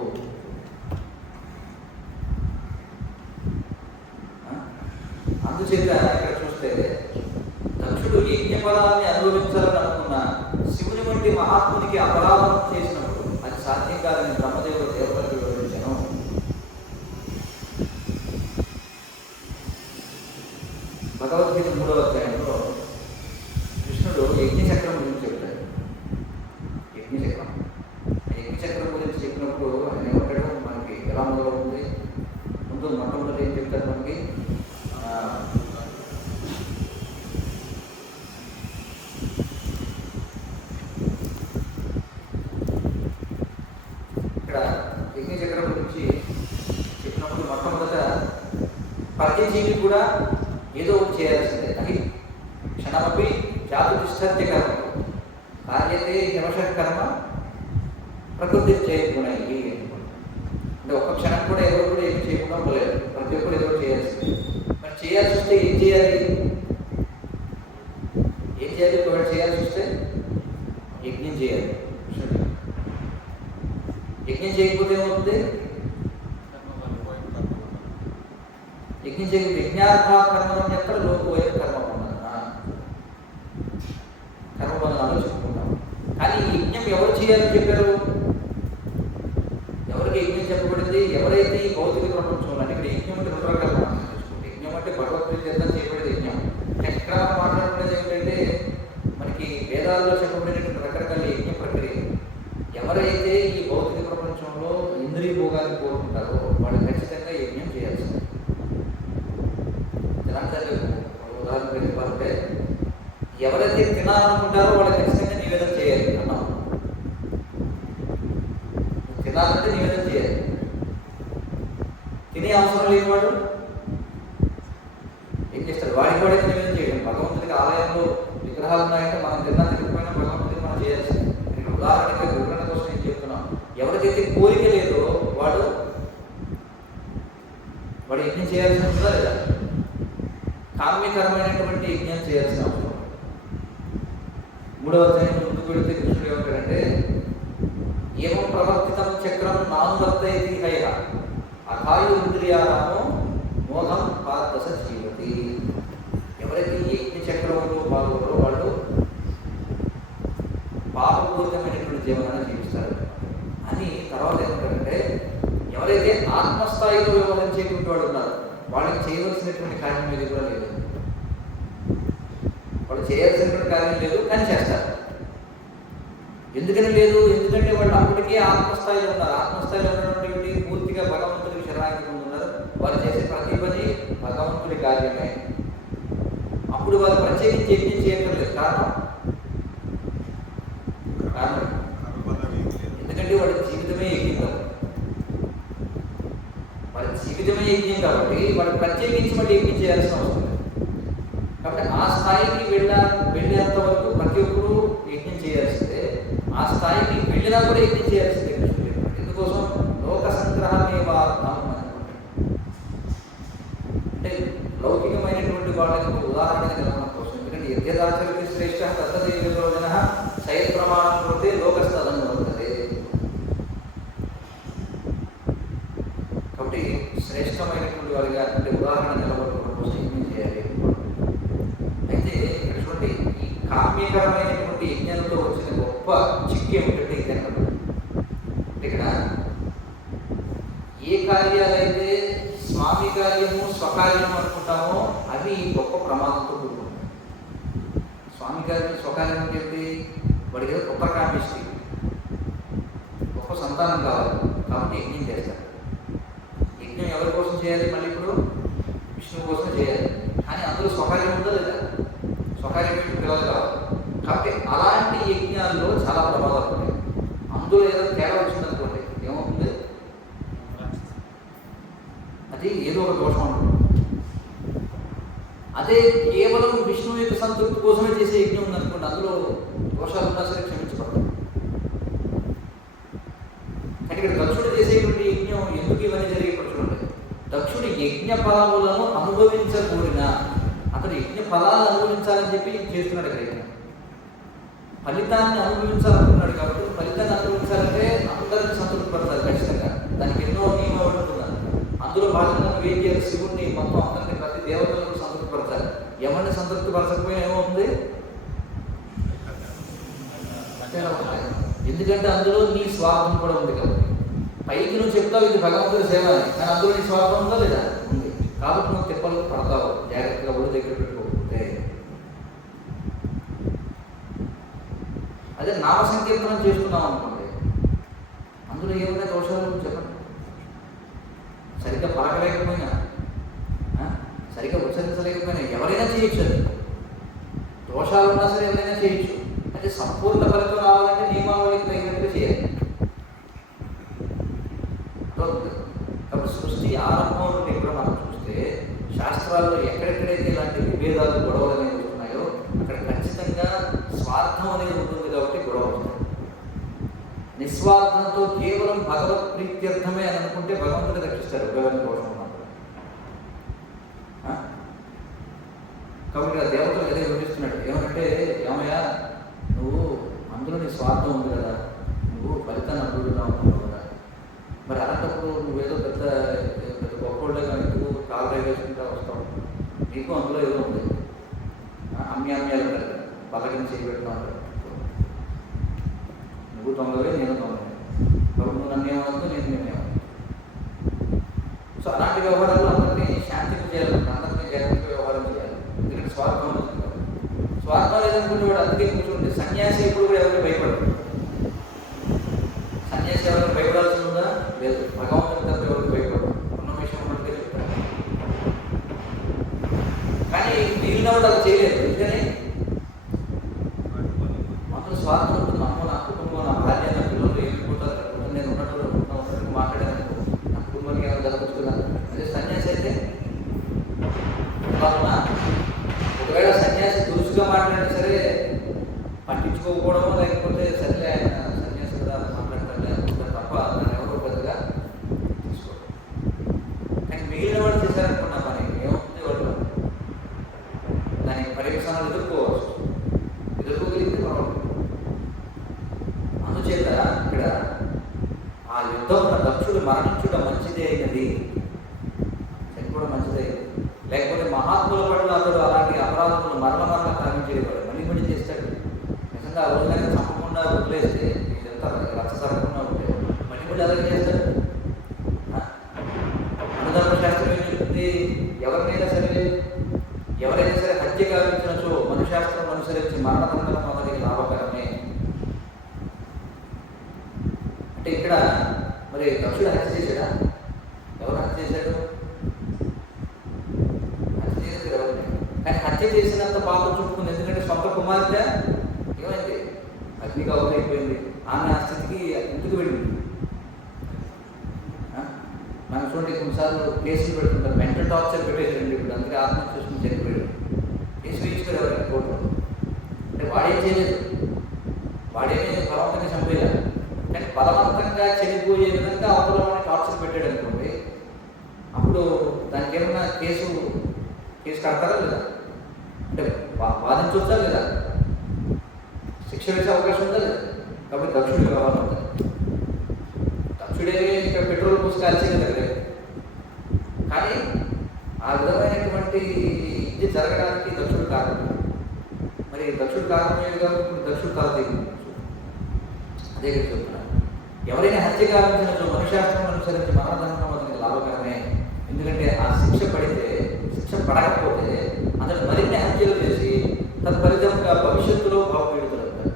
అందుచేత ఇక్కడ చూస్తే దక్షుడు యజ్ఞఫలాన్ని అనుభవించాలని అనుకున్న శివుని వంటి మహాత్మునికి అపరాధం చేసినప్పుడు అది సాధ్యం కాదని బ్రహ్మదేవుడు దేవతలకు వివరించాను. భగవద్గీత 3వ అధ్యాయంలో కృష్ణుడు యజ్ఞచక్రం గురించి చెప్తాడు. యజ్ఞచక్రం గురించి చెప్పినప్పుడు ఆయన ఏమంటాడు, మనకి ఎలా మొదలవుతుంది? ముందు మొట్టమొదటి ఏం చెప్తారు మనకి? ఇక్కడ యజ్ఞచక్రం గురించి చెప్పినప్పుడు మొట్టమొదట ప్రతి జీవి కూడా ఏదో ఒకటి చేయాల్సిందే. అది క్షణమపి జాతుతిష్టత్య కర్మ కార్యతే నివష కర్మ ప్రకృతి చేయకున్నాయి. అంటే ఒక్క క్షణం కూడా ఎవరు కూడా ఏమి చేయకుండా ఉండలేదు. ప్రతి ఒక్కరు ఏదో చేయాల్సిందే. మరి చేయాల్సి వస్తే ఏం చేయాలి? ఒకవేళ చేయాల్సి వస్తే యజ్ఞం చేయాలి. యజ్ఞం చేయకపోతే ఏమవుతుంది? యజ్ఞం చేయకపోతే యజ్ఞార్థ కర్మం ఎక్కడ లోకోయ కర్మబంధనాలు చెప్పుకుంటాం. కానీ ఈ యజ్ఞం ఎవరు చేయాలని చెప్పారు? ఎవరికి యజ్ఞం చెప్పబడింది? ఎవరైతే ఈ భౌతిక ప్రపంచంలో, అంటే ఇక్కడ యజ్ఞం అంటే 2 రకాలుగా యజ్ఞం అంటే భగవద్గీత చేత చేయబడేది యజ్ఞం. ఎక్కడ మాట్లాడుకునేది ఏమిటంటే మనకి వేదాల్లో చెప్పబడినటువంటి రకరకాల యజ్ఞ ప్రక్రియ. ఎవరైతే ఈ భౌతిక ప్రపంచంలో ఇంద్రియ భోగాన్ని కోరుకుంటారో వాళ్ళు ఖచ్చితంగా యజ్ఞం చేయాల్సింది. ఎలాంటి ఉదాహరణ చెప్పాలంటే ఎవరైతే తినాలనుకుంటారో వాళ్ళు ఖచ్చితంగా నివేదన చేయాలి అన్నాం. తినాలంటే నివేదన చేయాలి. తినే అవసరం లేని వాడు ఏం చేస్తారు? వాడికి వాడికి నివేదన చేయడం. భగవంతుడికి ఆలయంలో విగ్రహాలు ఉన్నాయంటే మనం తిన్నా తిరిగిపోయినా భగవంతుడికి మనం చేయాల్సింది. నేను ఉదాహరణకి వివరణ కోసం ఏం చెప్తున్నాం, ఎవరికైతే కోరిక లేదో వాడు యజ్ఞం చేయాల్సి ఉంటుందా లేదా? కామ్యకరమైనటువంటి యజ్ఞం చేయాల్సిన అవసరం. 3వ అధ్యాయం ముందుకు వెళితే కృష్ణుడు ఏమంటాడంటే, ఏమం ప్రవర్తితం చక్రం నానువర్తయతి హయ అఘాయు ఇంద్రియారామో మోహం పాదశ జీవతి. ఎవరైతే యజ్ఞ చక్రంలో పాల్గొనరో వాళ్ళు పాపపూరితమైనటువంటి జీవనాన్ని జీవిస్తారు అని. తర్వాత ఏమంటారంటే, ఎవరైతే ఆత్మస్థాయిలో వ్యవహరించేటువంటి వాడు ఉన్నారో వాళ్ళకి చేయవలసినటువంటి కార్యం మీద కూడా లేదు. వాళ్ళు చేయాల్సినటువంటి కార్యం లేదు కానీ చేస్తారు. ఎందుకని లేదు? ఎందుకంటే వాళ్ళు అప్పటికే ఆత్మస్థాయిలో ఉన్నారు. ఆత్మస్థాయిలో ఉన్నటువంటి పూర్తిగా భగవంతుడికి శరణాగతి పొందుతున్నారు. వాళ్ళు చేసే ప్రతి పని భగవంతుడి కార్యమే. అప్పుడు వాళ్ళు ప్రత్యేకించి యజ్ఞం చేయట్లేదు. కారణం ఎందుకంటే వాళ్ళ జీవితమే యజ్ఞం కాదు. వాళ్ళ జీవితమే యజ్ఞం కాబట్టి వాళ్ళు ప్రత్యేకించి మళ్ళీ యజ్ఞం చేయాల్సిన అవసరం లేదు. కాబట్టి ఆ స్థాయికి వెళ్ళేంత వరకు ప్రతి ఒక్కరూ యజ్ఞం చేయాల్సిందే. ఆ స్థాయికి వెళ్ళినా కూడా యజ్ఞం చేయాల్సిందే. ఎందుకోసం? లోక సంగ్రహమే వార్థం అనుకుంటారు. అంటే లౌకికమైనటువంటి వాళ్ళకి ఉదాహరణ కలగడం కోసం. ఎందుకంటే యజ్ఞదాచరతి శ్రేష్ఠ తత్తదేవోజన శయత్ ప్రమాణం పోతే లోకస్థలం అవుతుంది. కాబట్టి శ్రేష్టమైనటువంటి వారిగా అంటే ఉదాహరణ నిలబడడం కోసం యజ్ఞం చేయాలి. అయితే ఇక్కడ చూడండి, ఈ కామ్యకరమైనటువంటి యజ్ఞంతో వచ్చిన గొప్ప చిక్కు ఏమిటంటే ఇది. ఇక్కడ ఏ కార్యాలైతే స్వామి కార్యము స్వకార్యం అనుకుంటామో అవి గొప్ప ప్రమాదంతో కూడుకుంటాయి. స్వామి కార్యం స్వకార్యం అంటే ఏంటి? వాడికి ఏదో గొప్ప కామిష్టి, గొప్ప సంతానం కావాలి కాబట్టి యజ్ఞం చేస్తారు. యజ్ఞం ఎవరి కోసం చేయాలి? మళ్ళీ ఇప్పుడు విష్ణువు కోసం చేయాలి. కానీ అందులో స్వకార్యం ఉందా లేదా? స్వకార్యం ఏంటి? పిల్లలు కావాలి. కాబట్టి అలాంటి యజ్ఞాల్లో చాలా ప్రమాదాలు ఉంటాయి. అందులో ఏదో తేడా వచ్చిందనుకోండి ఏమవుతుంది? అది ఏదో ఒక దోషం ఉంటుంది. అదే కేవలం విష్ణువు యొక్క సంతృప్తి కోసమే చేసే యజ్ఞం ఉందనుకోండి, అందులో దోషాలు ఉన్నా సరే క్షమించబడదు. కానీ ఇక్కడ దక్షుడు చేసేటువంటి యజ్ఞం ఎందుకు ఇవన్నీ జరిగేటప్పుడు దక్షుడు యజ్ఞ ఫలములను అనుభవించకూడిన అతడు యజ్ఞ ఫలాలను అనుభవించాలని చెప్పి చేస్తున్నాడు. ఇక్కడ ఫలితాన్ని అనుభవించాలనుకున్నాడు కాబట్టి ఫలితాన్ని అనుభవించాలంటే అందరినీ సంతృప్తి పడతారు ఖచ్చితంగా. దానికి ఎన్నో నియమాలు ఉంటున్నారు. అందులో భాగంగా వేద్య శివుడిని మొత్తం అందరినీ ప్రతి దేవతలకు సంతృప్తి పడతారు. ఎవరిని సంతృప్తి పరచకపోయినా ఏమవుతుంది? ఎందుకంటే అందులో నీ స్వార్థం కూడా ఉంది కాబట్టి. పైకి నువ్వు చెప్తావు ఇది భగవంతుడి సేవ అని, కానీ అందులో నీ స్వార్థం ఉందా లేదా? ఉంది. కాబట్టి నువ్వు తిప్పలు పడతావు. జాగ్రత్తగా ఒళ్ళు దగ్గర పెట్టుకోకపోతే. అదే నామ సంకీర్తనం చేస్తున్నాం అనుకోండి, అందులో ఏమైనా దోషాలు చెప్పండి. సరిగ్గా పలకలేకపోయినా, సరిగ్గా ఉచ్చరించలేకపోయినా ఎవరైనా చేయొచ్చు. అది దోషాలు ఉన్నా సరే ఎవరైనా చేయొచ్చు. అయితే సంపూర్ణ ఫలితం రావాలంటే నియమావళికి తగినట్టుగా చేయాలి. కాబట్టి సృష్టి ఆరంభం నుండి కూడా మనం చూస్తే శాస్త్రాల్లో ఎక్కడెక్కడైతే ఇలాంటి విభేదాలు గొడవలు అనేవి వస్తున్నాయో అక్కడ ఖచ్చితంగా స్వార్థం అనేది ఉంటుంది కాబట్టి గొడవ వస్తుంది. నిస్వార్థంతో కేవలం భగవత్ ప్రీత్యర్థమే అని అనుకుంటే భగవంతుడు రక్షిస్తాడు. ఉపయోగం కోసం కాబట్టి ఆ దేవతలు అదే వివరిస్తున్నాడు. ఏమంటే, ఏమయ్యా నువ్వు అందులో నీ స్వార్థం ఉంది కదా, నువ్వు ఫలితాన్ని అనుభవిద్దాం అనుకుంటున్నావు కదా, మరి అలాంటప్పుడు నువ్వేదో పెద్ద గొప్పగా నువ్వు కాలు రైవేసుకుంటా వస్తావు. నీకు అందులో ఏదో ఉంది. అమ్యాలు కదా, పలకని చేయబెడతాం. నువ్వు దొంగవే, నేను దొంగవే. కాబట్టి నువ్వు నన్ను ఏమవుతుందో నేను నేనేమవుతాను. సో అలాంటి వ్యవహారాలు అందరినీ శాంతింపు చేయాలి, అందరినీ జాగ్రత్తగా వ్యవహారం చేయాలి. ఎందుకంటే స్వార్థం ఉంటుంది. స్వార్థం లేదనుకుంటే వాడు అందుకే కూర్చుంటే సన్యాసి ఎప్పుడు కూడా ఎవరికి భయపడదు. సన్యాసి ఎవరికి భయపడాల్సి ఉందా? లేదు. భగవంతుడి తప్ప ఎవరికి భయపడదు. ఉన్న విషయం ఉన్నట్టుగా చెప్తారు. కానీ మిగిలిన వాడు అది చేయలేదు. ఎందుకని? మాత్రం స్వార్థం ఉంటుంది. అమ్మ నా కుటుంబం, నా భార్య, నా పిల్లలు ఏమిపోతారు, నేను ఉన్నట్టు మాట్లాడాను, నా కుటుంబానికి ఏమైనా జరగచ్చుకున్నాను. అదే సన్యాసి అయితే ఒకవేళ సన్యాసి దురుసుగా మాట్లాడినా సరే పట్టించుకోకపోవడమో లేకపోతే సరే ఆయన సన్యాసి కదా మాట్లాడతాడే అనుకుంటారు తప్ప దాన్ని ఎవరో పెద్దగా తీసుకోవడం. కానీ మిగిలిన వాడు చేశారనుకున్నా పని ఏమవుతుంది? వాళ్ళు దాని పర్యవసానాలు ఎదుర్కోగలిగితే పర్వాలేదు. అందుచేత ఇక్కడ ఆ యుద్ధంలో దక్షుడు మరణించడం మంచిదే అయినది, చనిపోవడం మంచిదే. లేకపోతే మహాత్ముల పట్ల అతడు అలాంటి అపరాధములు మరణ కావించేవాడు, మళ్ళీ చేస్తాడు. నిజంగా ఆ రోజున చంపకుండా వదిలేస్తే ఇదంతా రక్తసరకుండా ఉంటే మళ్ళీ అలాగే చేస్తాడు. అనుధర్మశాస్త్రం ఏం చెప్తుంది? ఎవరైనా సరే హత్య గావించినచో మనుశాస్త్రం అనుసరించి మరణదండనం మొదటి లాభకరమే. అంటే ఇక్కడ మరి దక్షుడు హత్య చేశాడా? ఎవరు హత్య చేశాడు? హత్య చేసేది ఎవరిని? కానీ హత్య చేసినంత పాపం చుట్టుకుంది. ఎందుకంటే సొంత కుమార్తె ఏమైంది? అగ్నిగా అయిపోయింది. ఆమె ఆ స్థితికి ఎందుకు వెళ్ళింది? మనం చూడండి, కొన్నిసార్లు కేసులు పెడుతుంటారు, మెంటల్ టార్చర్ పెట్టేసారండి. ఇప్పుడు అందుకే ఆత్మహత్య చేసుకుని చనిపోయాడు. కేసు వేయించుకోరు ఎవరైనా కోర్టులో. అంటే వాడేం చేయలేదు, వాడేమీ బలవంతంగా చంపేయాలి. కానీ బలవంతంగా చనిపోయే విధంగా అవతలని టార్చర్ పెట్టాడు అనుకోండి, అప్పుడు దానికి ఏమన్నా కేసు కడతారా లేదా? అంటే వాదించవచ్చా లేదా? శిక్ష వేసే అవకాశం ఉందా లేదా? కాబట్టి దక్షుడి వ్యవహారం ఉంది. దక్షుడే ఇక్కడ పెట్రోల్ పోసి కాల్చేది దగ్గరే. కానీ ఆ విధమైనటువంటి ఇది జరగడానికి దక్షుడు కారణం. మరి దక్షుడు కారణమేది కాబట్టి ఇప్పుడు దక్షుడు తల తెగింది. అదే చెప్తున్నాను, ఎవరైనా హత్య కావించినచో మనుశాస్త్రం అనుసరించి మరణదండనం అతనికి లాభకరమే. ఎందుకంటే ఆ శిక్ష పడకపోతే అతను మరిన్ని హత్యలు చేసి తత్ఫలితంగా భవిష్యత్తులో బాగుపీడుతాడు.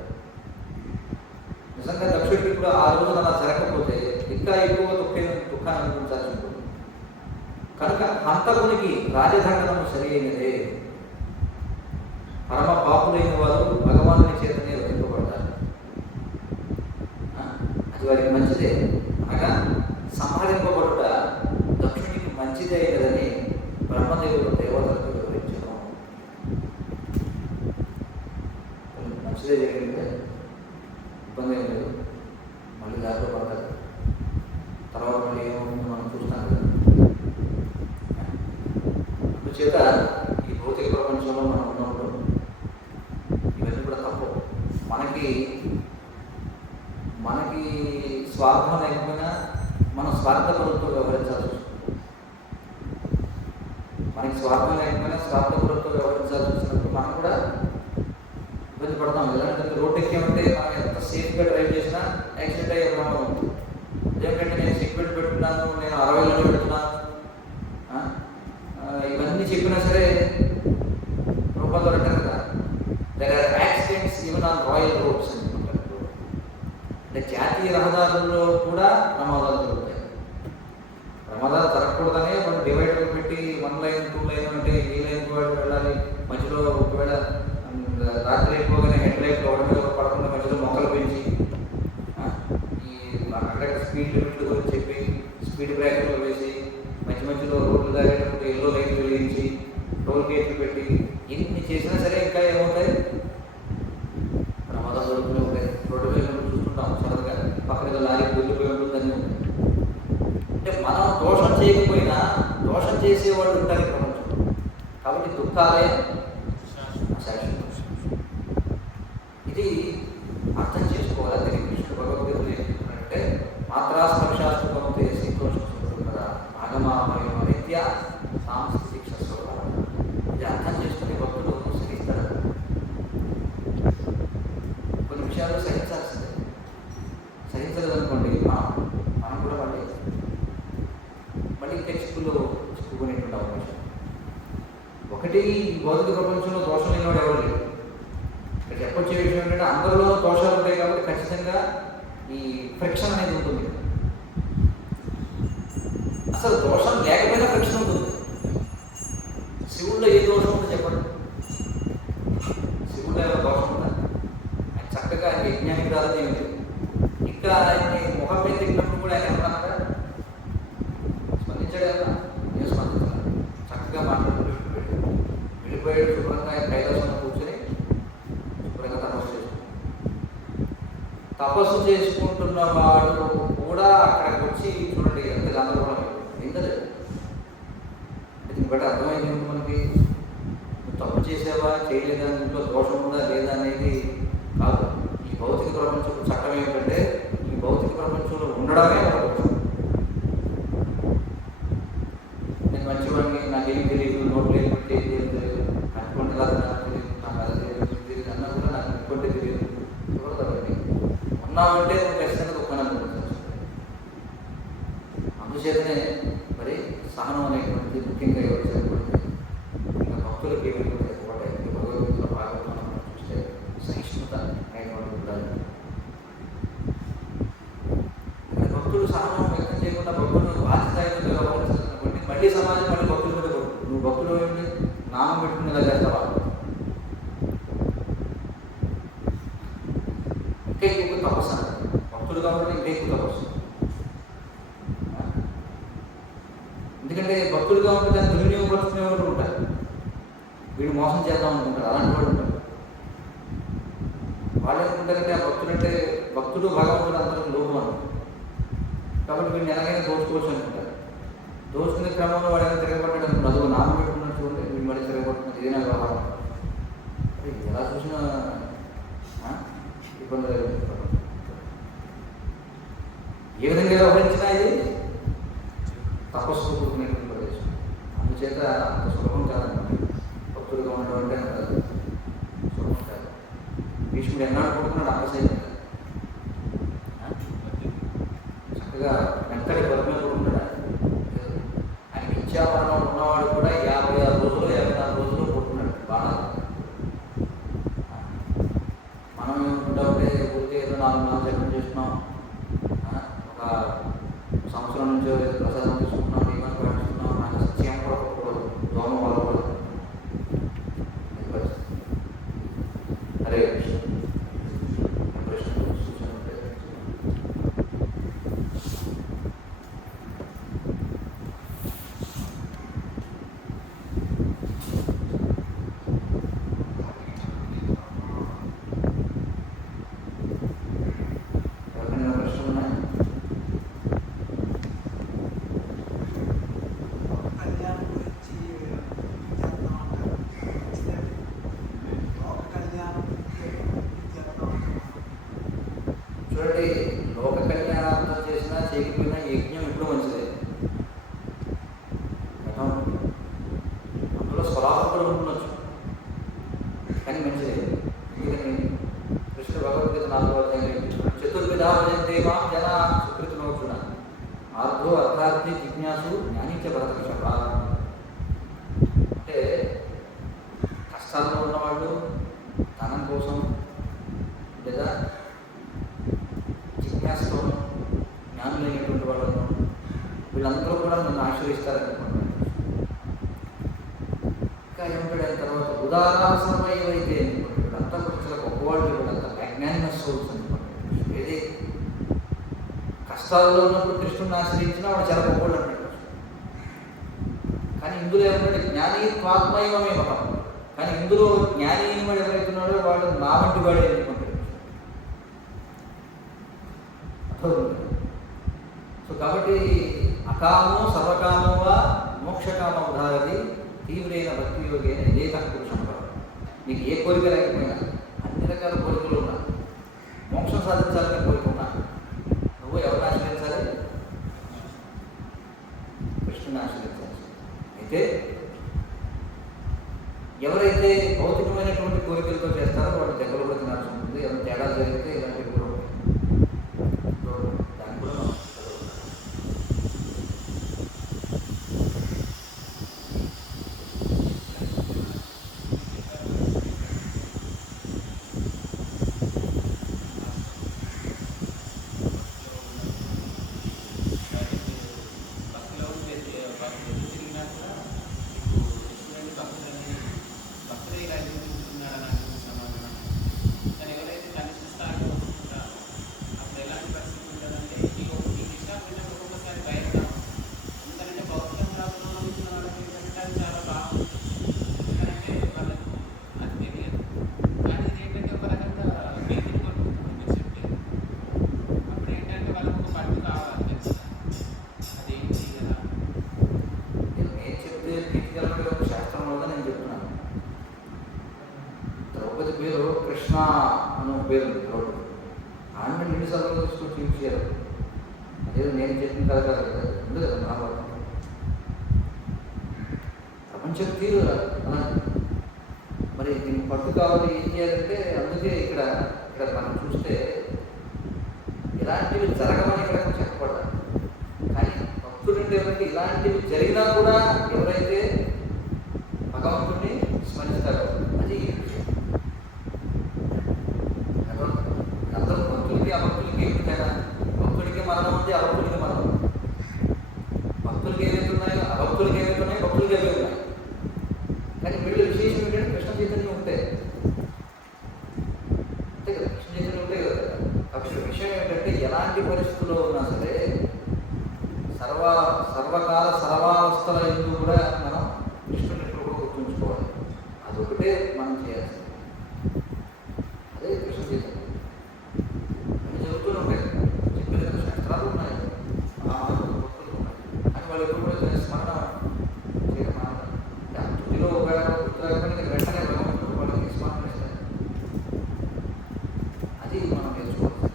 నిజంగా దక్షుడికి కూడా ఆ రోజున అలా జరగకపోతే ఇంకా ఎక్కువ దుఃఖాన్ని అనుభవించాల్సి ఉంటుంది. కనుక హంతకునికి రాజదండనము సరి అయినదే. పరమ పాపులైన వారు భగవానుని చేతనే వదిలింపబడతారు. అది వారికి మంచిదే. అనగా సంహరింపబడుట దక్షునికి మంచిదే అయినదని బ్రహ్మదేవుడు దేవతలకు వివరించడం. మంచిదే జరిగిందే, ఇబ్బంది ఏం లేదు. మళ్ళీ దాంట్లో పడతారు. తర్వాత మళ్ళీ ఏమవుతుందో మనం చూస్తాం కదా. అందుచేత ఈ భౌతిక ప్రపంచంలో మనం ఉన్నప్పుడు ఇవన్నీ కూడా తప్పు. మనకి స్వార్థం లేకపోయినా మనం స్వార్థపరులతో వ్యవహరించాల్సి వస్తుంది. మనకి స్వార్థం లేకపోయినా స్వార్థపరులతో వ్యవహరించాల్సి వచ్చినప్పుడు మనం కూడా ఇబ్బంది పడతాం. ఎలాంటి రోడ్డు ఎక్కామంటే మనం ఎంత సేఫ్గా డ్రైవ్ చేసినా యాక్సిడెంట్ అయ్యే ప్రమాదం ఉంటుంది. అదేంటంటే నేను సీట్ బెల్ట్ పెట్టుకున్నాను, నేను 60లో పెడుతున్నాను, ఇవన్నీ చెప్పినా సరే రూపాయలు అంటారు కదా. There are accidents even on royal roads అని చెప్తుంటారు. అంటే జాతీయ రహదారుల్లో కూడా ప్రమాదాలు జరుగుతాయి. ప్రమాదాలు జరగకూడదనే మనం డివైడర్ పెట్టి 1 లైన్ 2 లైన్ అంటే ఈ లైన్ వెళ్ళాలి. మధ్యలో ఒకవేళ రాత్రి అయిపోగానే హెడ్ లైట్ ఒకటి మీద పడకుండా మధ్యలో మొక్కలు పెంచి అక్కడ స్పీడ్ లిమిట్ గురించి చెప్పి స్పీడ్ బ్రేకర్లు వేసి మధ్యలో రోడ్లు దాగేటప్పుడు ఎల్లో లైట్లు వెలిగించి టోల్ గేట్లు పెట్టి ఇన్ని చేసినా సరే ఇంకా ఏమవుతాయి? ప్రమాదాలు జరుగుతూనే ఉంటాయి. రోడ్డు మీద చూస్తుంటాం సడన్గా పక్కన లారీ కూలిపోయి ఉంటుందని. అంటే మనం దోషం చేయకపోయినా దోషం చేసేవాళ్ళు ఉంటారు ఈ ప్రపంచంలో. కాబట్టి దుఃఖాలే శాశ్వతం. ఇది అర్థం చేసుకోవాలి. అది కృష్ణుడు భగవద్గీతలు ఏమంటే మాత్రాస్పర్శాస్తు భక్తే శ్రీకృష్ణుడు కదా ఆగమామయ రీత్యా సాంస్కృతిక స్వభావం. ఇది అర్థం చేసుకునే భక్తుడు సహిస్తాడు. కొన్ని విషయాలు సహించాల్సిందే. సహించలేదనుకోండి మనం కూడా మళ్ళీ టెక్స్టులో చిక్కుకునేటువంటి అవకాశం. ఒకటి, భౌతిక ప్రపంచంలో దోషం లేనివాడు ఎవరు లేడు. ఇక్కడ చెప్పొచ్చే విషయం ఏంటంటే అందరిలో దోషాలు ఉంటాయి కాబట్టి ఖచ్చితంగా ఈ ఫ్రిక్షన్ అనేది ఉంటుంది. అసలు దోషం లేకపోయినా ఫ్రిక్షన్ ఉంటుంది. శివుల్లో ఏ దోషం ఉందో చెప్పండి. శివుల్లో ఏమైనా దోషం ఉందా? ఆయన చక్కగా ఆయన యజ్ఞానికి రాదని ఏమిటి, ఇంకా ఆయన్ని ముఖం మీద తిరిగినప్పుడు కూడా ఆయన ఏమన్నా స్పందించాడు కదా? నేను స్పందించాను. చక్కగా మాట్లాడుతూ వెళ్ళిపోయాడు. శుభ్రంగా ఆయన కైలాసంలో కూర్చొని శుభ్రంగా తపస్సు చేసుకుంటున్న వాడు కూడా అక్కడికి వచ్చి చూడండి ఎంత గందరగోళం. ఎందుకంటే దీన్ని బట్టి అర్థమైంది మనకి. తప్పు చేసావా చేయలేదా, ఇంట్లో దోషం ఉందా లేదా అనేది కాదు. ఈ భౌతిక ప్రపంచం చట్టం ఏమిటంటే ఈ భౌతిక ప్రపంచంలో ఉండడమే ఒక దోషం. నేను మంచివాడిని, నాకేం తెలియదు, నోట్లు ఏం పెట్టి ఏం తెలియదు, కట్టుకుంటే కాదు నాకు తెలియదు, నాకు అది తెలియదు అన్నా కూడా నాకు ఇంకొంటే తెలియదు కూడా కాబట్టి ఉన్నామంటే నువ్వు ఖచ్చితంగా దుఃఖాన్ని అనుకుంటాను. అందుచేతనే మరి సహనం అనేటువంటిది ముఖ్యంగా ఎవరు చెప్పబడింది ఇంకా భక్తులకి ఏమిటో చెప్పబడ్డాయి. భగవద్గీతలో భాగంలో మనం చూస్తే సహిష్ణుత అనేటువంటి ఉండాలి. భక్తులు సహనం వ్యక్తం చేయకుండా భక్తులను బాధ్యత వ్యవహరించాలనుకోండి మళ్ళీ సమాజం మళ్ళీ భక్తుల మీద కొడుతుంది. నువ్వు భక్తులు ఏమిటి నామం పెట్టుకునేలా చేస్తావా, ఇంకా ఎక్కువ తపస్సు భక్తులు కాబట్టి ఇంకా ఎక్కువ తపస్సు. ఎందుకంటే భక్తులుగా ఉంటే దాన్ని దుర్వినియోగపరుచుకునే వాళ్ళు ఉంటారు, వీడు మోసం చేద్దాం అనుకుంటారు, అలాంటి వాళ్ళు ఉంటారు. వాళ్ళు అనుకుంటారంటే ఆ భక్తులంటే భక్తుడు భగవంతుడు అందరికి లోపం అనుకుంటారు కాబట్టి వీడిని ఎలాగైనా దోచుకోవచ్చు అనుకుంటారు. దోచుకునే క్రమంలో వాడు ఏమైనా తిరగబడ్డాడు అనుకుంటారు, అదో నామం పెట్టుకున్నట్టు చూడండి వీడు మళ్ళీ తిరగబడుతున్నది ఏదైనా వ్యవహారం. ఎలా చూసినా ఇబ్బంది. ఏ విధంగా వ్యవహరించినా ఇది తపస్సు కూడుకునేటువంటి ప్రదేశం. అందుచేత అంత సులభం కాదన్నమాట భక్తులుగా ఉండడం అంటే అంత సులభం కాదు. భీష్ముడు ఎన్నాడు కొడుకున్నాడు అప్పసైతం చక్కగా వెంటనే బతుమే కొడుకున్నాడు. ఆయన ఇచ్చావరణంలో ఉన్నవాడు కూడా 56 రోజులు 54 రోజులు కొడుకున్నాడు బాణాలు. మనం ఏమంటుంటే ఊరికే ఏదో 4 నెలలు జపం చేస్తున్నాం, ఒక సంవత్సరం నుంచి ప్రసాదం తీసుకుంటున్నాం, నియమాన్ని పాటిస్తున్నాం, నాకు సత్యం కూడా ఒప్పుకోదు, దోమ వల్ల కూడా. అరే ప్రశ్న సూచన ఉంటే ఎవరికైనా ప్రశ్నలు ఉన్నాయా? చూడండి, లోక కళ్యాణార్థం చేసినా చేయకపోయినా యజ్ఞం ఎప్పుడు మంచిదే. అందులో స్వలాభకులు ఉండొచ్చు కానీ మంచిదే. ఎందుకని కృష్ణ భగవద్గీత 4వ అధ్యాయం చతుర్విధా భజంతే మాం జనా సుకృతినోర్జున ఆర్ధో అర్థార్థి జిజ్ఞాసు జ్ఞానించ భరతక్షప. అంటే కష్టాల్లో ఉన్నవాళ్ళు, ధనం కోసం లేదా జిజ్ఞాసతో జ్ఞానం లేనటువంటి వాళ్ళను వీళ్ళందరూ కూడా నన్ను ఆశ్రయిస్తారనుకుంటున్నాను. ఇంకా ఏమంటాడు ఆయన తర్వాత ఉదాహరణమైతే వీళ్ళంతా కూడా చాలా గొప్పవాళ్ళు, వీళ్ళంతా మ్యాగ్నానిమస్ సోల్స్ అనుకుంటున్నాడు. ఏది కష్టాల్లో ఉన్నప్పుడు కృష్ణుని ఆశ్రయించినా వాడు చాలా గొప్పవాళ్ళు అంటాడు. కానీ ఇందులో ఏమంటే జ్ఞాని త్వాత్మయమే మతం. కానీ ఇందులో జ్ఞాని అయిన వాడు ఎవరైతున్నాడో వాడు నా వంటి వాడే అనుకుంటాడు. సో కాబట్టి అకామో సర్వకామోవా మోక్షకామ ఉదాహరది తీవ్రైన భక్తి యోగైన ఏక పురుషం. నీకు ఏ కోరిక లేకపోయినా అన్ని రకాల కోరికలు ఉన్నా, మోక్షం సాధించాలని కోరిక ఉన్నా నువ్వు ఎవరిని ఆశ్రయించాలి? కృష్ణుని ఆశ్రయించాలి. అయితే ఎవరైతే భౌతికమైనటువంటి కోరికలతో చేస్తారో వాళ్ళు దెబ్బలు కూడా తినాల్సి ఉంటుంది. ఏమైనా తేడా జరిగితే ఇలాంటివి కూడా ఉంటాయి. దాన్ని కూడా మనం కృష్ణ అని ఒక పేరు ఉంది రోడ్డు. ఆయన నిండు సభలో తీసుకొచ్చి యూజ్ చేయరు. అదే నేను చెప్పిన కథ కాదు కదా, ఉంది కదా మహాభారతం. ప్రపంచం తీరు అలా. మరి దీనికి పట్టు కావాలి ఏం చేయాలంటే, అందుకే ఇక్కడ ఇక్కడ మనం చూస్తే ఇలాంటివి జరగమని ఇక్కడ చెప్పబడ్డారు. కానీ భక్తులంటే ఏమంటే ఇలాంటివి జరిగినా కూడా ఎవరైతే భగవంతుడిని స్మరిస్తారో అది అందరూ భక్తులకి అభక్తులకి ఏమి తేడా? భక్తుడికి మరణం ఉంది, అభక్తుడికి మరణం ఉంది. భక్తులకి ఏవైతే ఉన్నాయో అభక్తులకి ఏవైతే ఉన్నాయో భక్తులకి ఏవే ఉన్నాయి. కానీ వీళ్ళు విశేషం ఏంటంటే కృష్ణ చైతన్యం ఉంటే అంతే కదా, కృష్ణ చైతన్యం ఉంటే కదా. కాబట్టి విషయం ఏంటంటే ఎలాంటి పరిస్థితుల్లో ఉన్నా సరే సర్వకాల సర్వావస్థల ఎందుకు కూడా మనం కృష్ణుని ఎప్పుడు కూడా గుర్తుంచుకోవాలి. అదొకటే మనం చేయాల్సింది. అదే కృష్ణ చైతన్యం. అన్ని జరుగుతూనే ఉంటాయి, చెప్పిన శాస్త్రాలు ఉన్నాయి, భక్తులు ఉన్నాయి. కానీ వాళ్ళు ఎప్పుడు కూడా స్మరణ చేయడం తుదిలో ఉపయోగపడి వెంటనే భగవంతుడు వాళ్ళకి స్మరణ ఇస్తారు. అది మనం నేర్చుకోవాలి.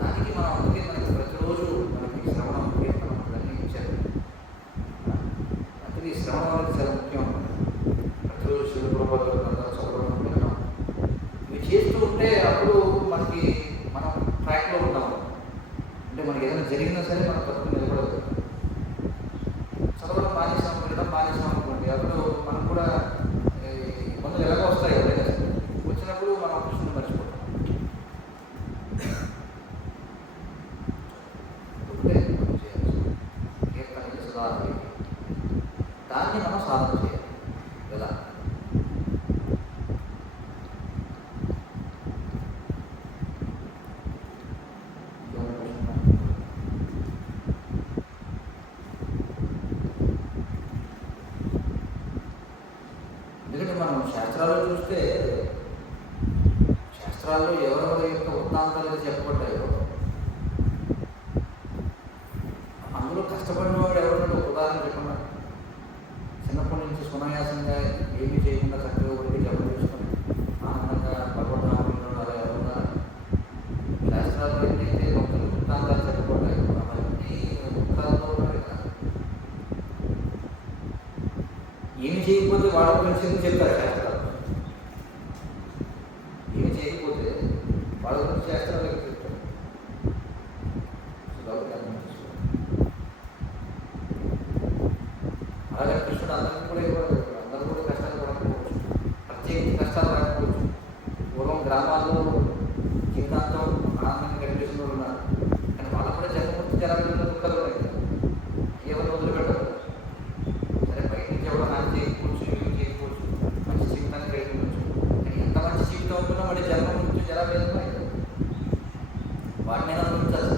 దానికి మనం అందుకే మనకి ప్రతిరోజు మనకి శ్రవణం కీర్తనం ఇవన్నీ ఇచ్చారు. అందుకే ఈ శ్రవణం అనేది చాలా ముఖ్యం. ప్రతిరోజు శివప్రభావం అందరూ చదవడం వినడం ఇవి చేస్తూ ఉంటే అప్పుడు మనకి మనం ట్రాక్లో ఉంటాము. అంటే మనకి ఏదైనా జరిగినా సరే మనం తప్పు నిలబడదు. చదవడం మానేసాం, వినడం మానేసాం అనుకోండి, అప్పుడు మనం కూడా మందులు ఎలాగో వస్తాయి. ఎవరైనా వచ్చినప్పుడు మనం కృష్ణుని మర్చిపోతాం. కీర్తన సదా దాన్ని మనం సాధన చేయాలి. ఎలా? ఎందుకంటే మనం శాస్త్రాల్లో చూస్తే శాస్త్రాల్లో ఎవరెవరి యొక్క వృత్తాంతాలు చెప్పబడ్డాయో అందులో కష్టపడిన వాడు ఎవరైనా ఒక ఉదాహరణ చెప్పమన్నారు. చిన్నప్పటి నుంచి సునాయాసంగా ఏమీ చేయకుండా చక్కగా ఒడికి జపం చేసుకొని ఆనందంగా భగవద్నామంలో అలా ఎవరున్నా శాస్త్రాల్లో ఎన్నైతే భక్తులు వృత్తాంతాలు చెప్పబడ్డాయో అవన్నీ వృత్తాల్లో ఉన్నాయి కదా. ఏమి చేయకపోతే వాళ్ళ గురించి చెప్తారు శాస్త్రాలు. ఏమి చేయకపోతే వాళ్ళ గురించి శాస్త్రాలు చెప్తారు. అలాగే కృష్ణుడు అందరికీ కూడా ఇవ్వలేదు. అందరూ కూడా కష్టాలు పడకపోవచ్చు, ప్రత్యేకించి కష్టాలు రాకపోవచ్చు. పూర్వం గ్రామాల్లో జీవితాంతం ఆనందంగా గడిపేసిన వాళ్ళు ఉన్నారు. కానీ వాళ్ళకు కూడా జన్మమూర్తి జనాభా దుఃఖాలు ఉన్నాయి కదా, ఎవరు వదిలిపెట్టరు. సరే బయట నుంచి ఎవరో హాని చేయకపోవచ్చు, ఏమి చేయకపోవచ్చు, మంచి జీవితాన్ని గడిపవచ్చు. కానీ ఎంత మంచి జీవితం ఉంటున్నా మళ్ళీ జన్మమూర్తి జనాభా ఉన్నాయి కదా, వాటిని అనుభవించాల్సింది.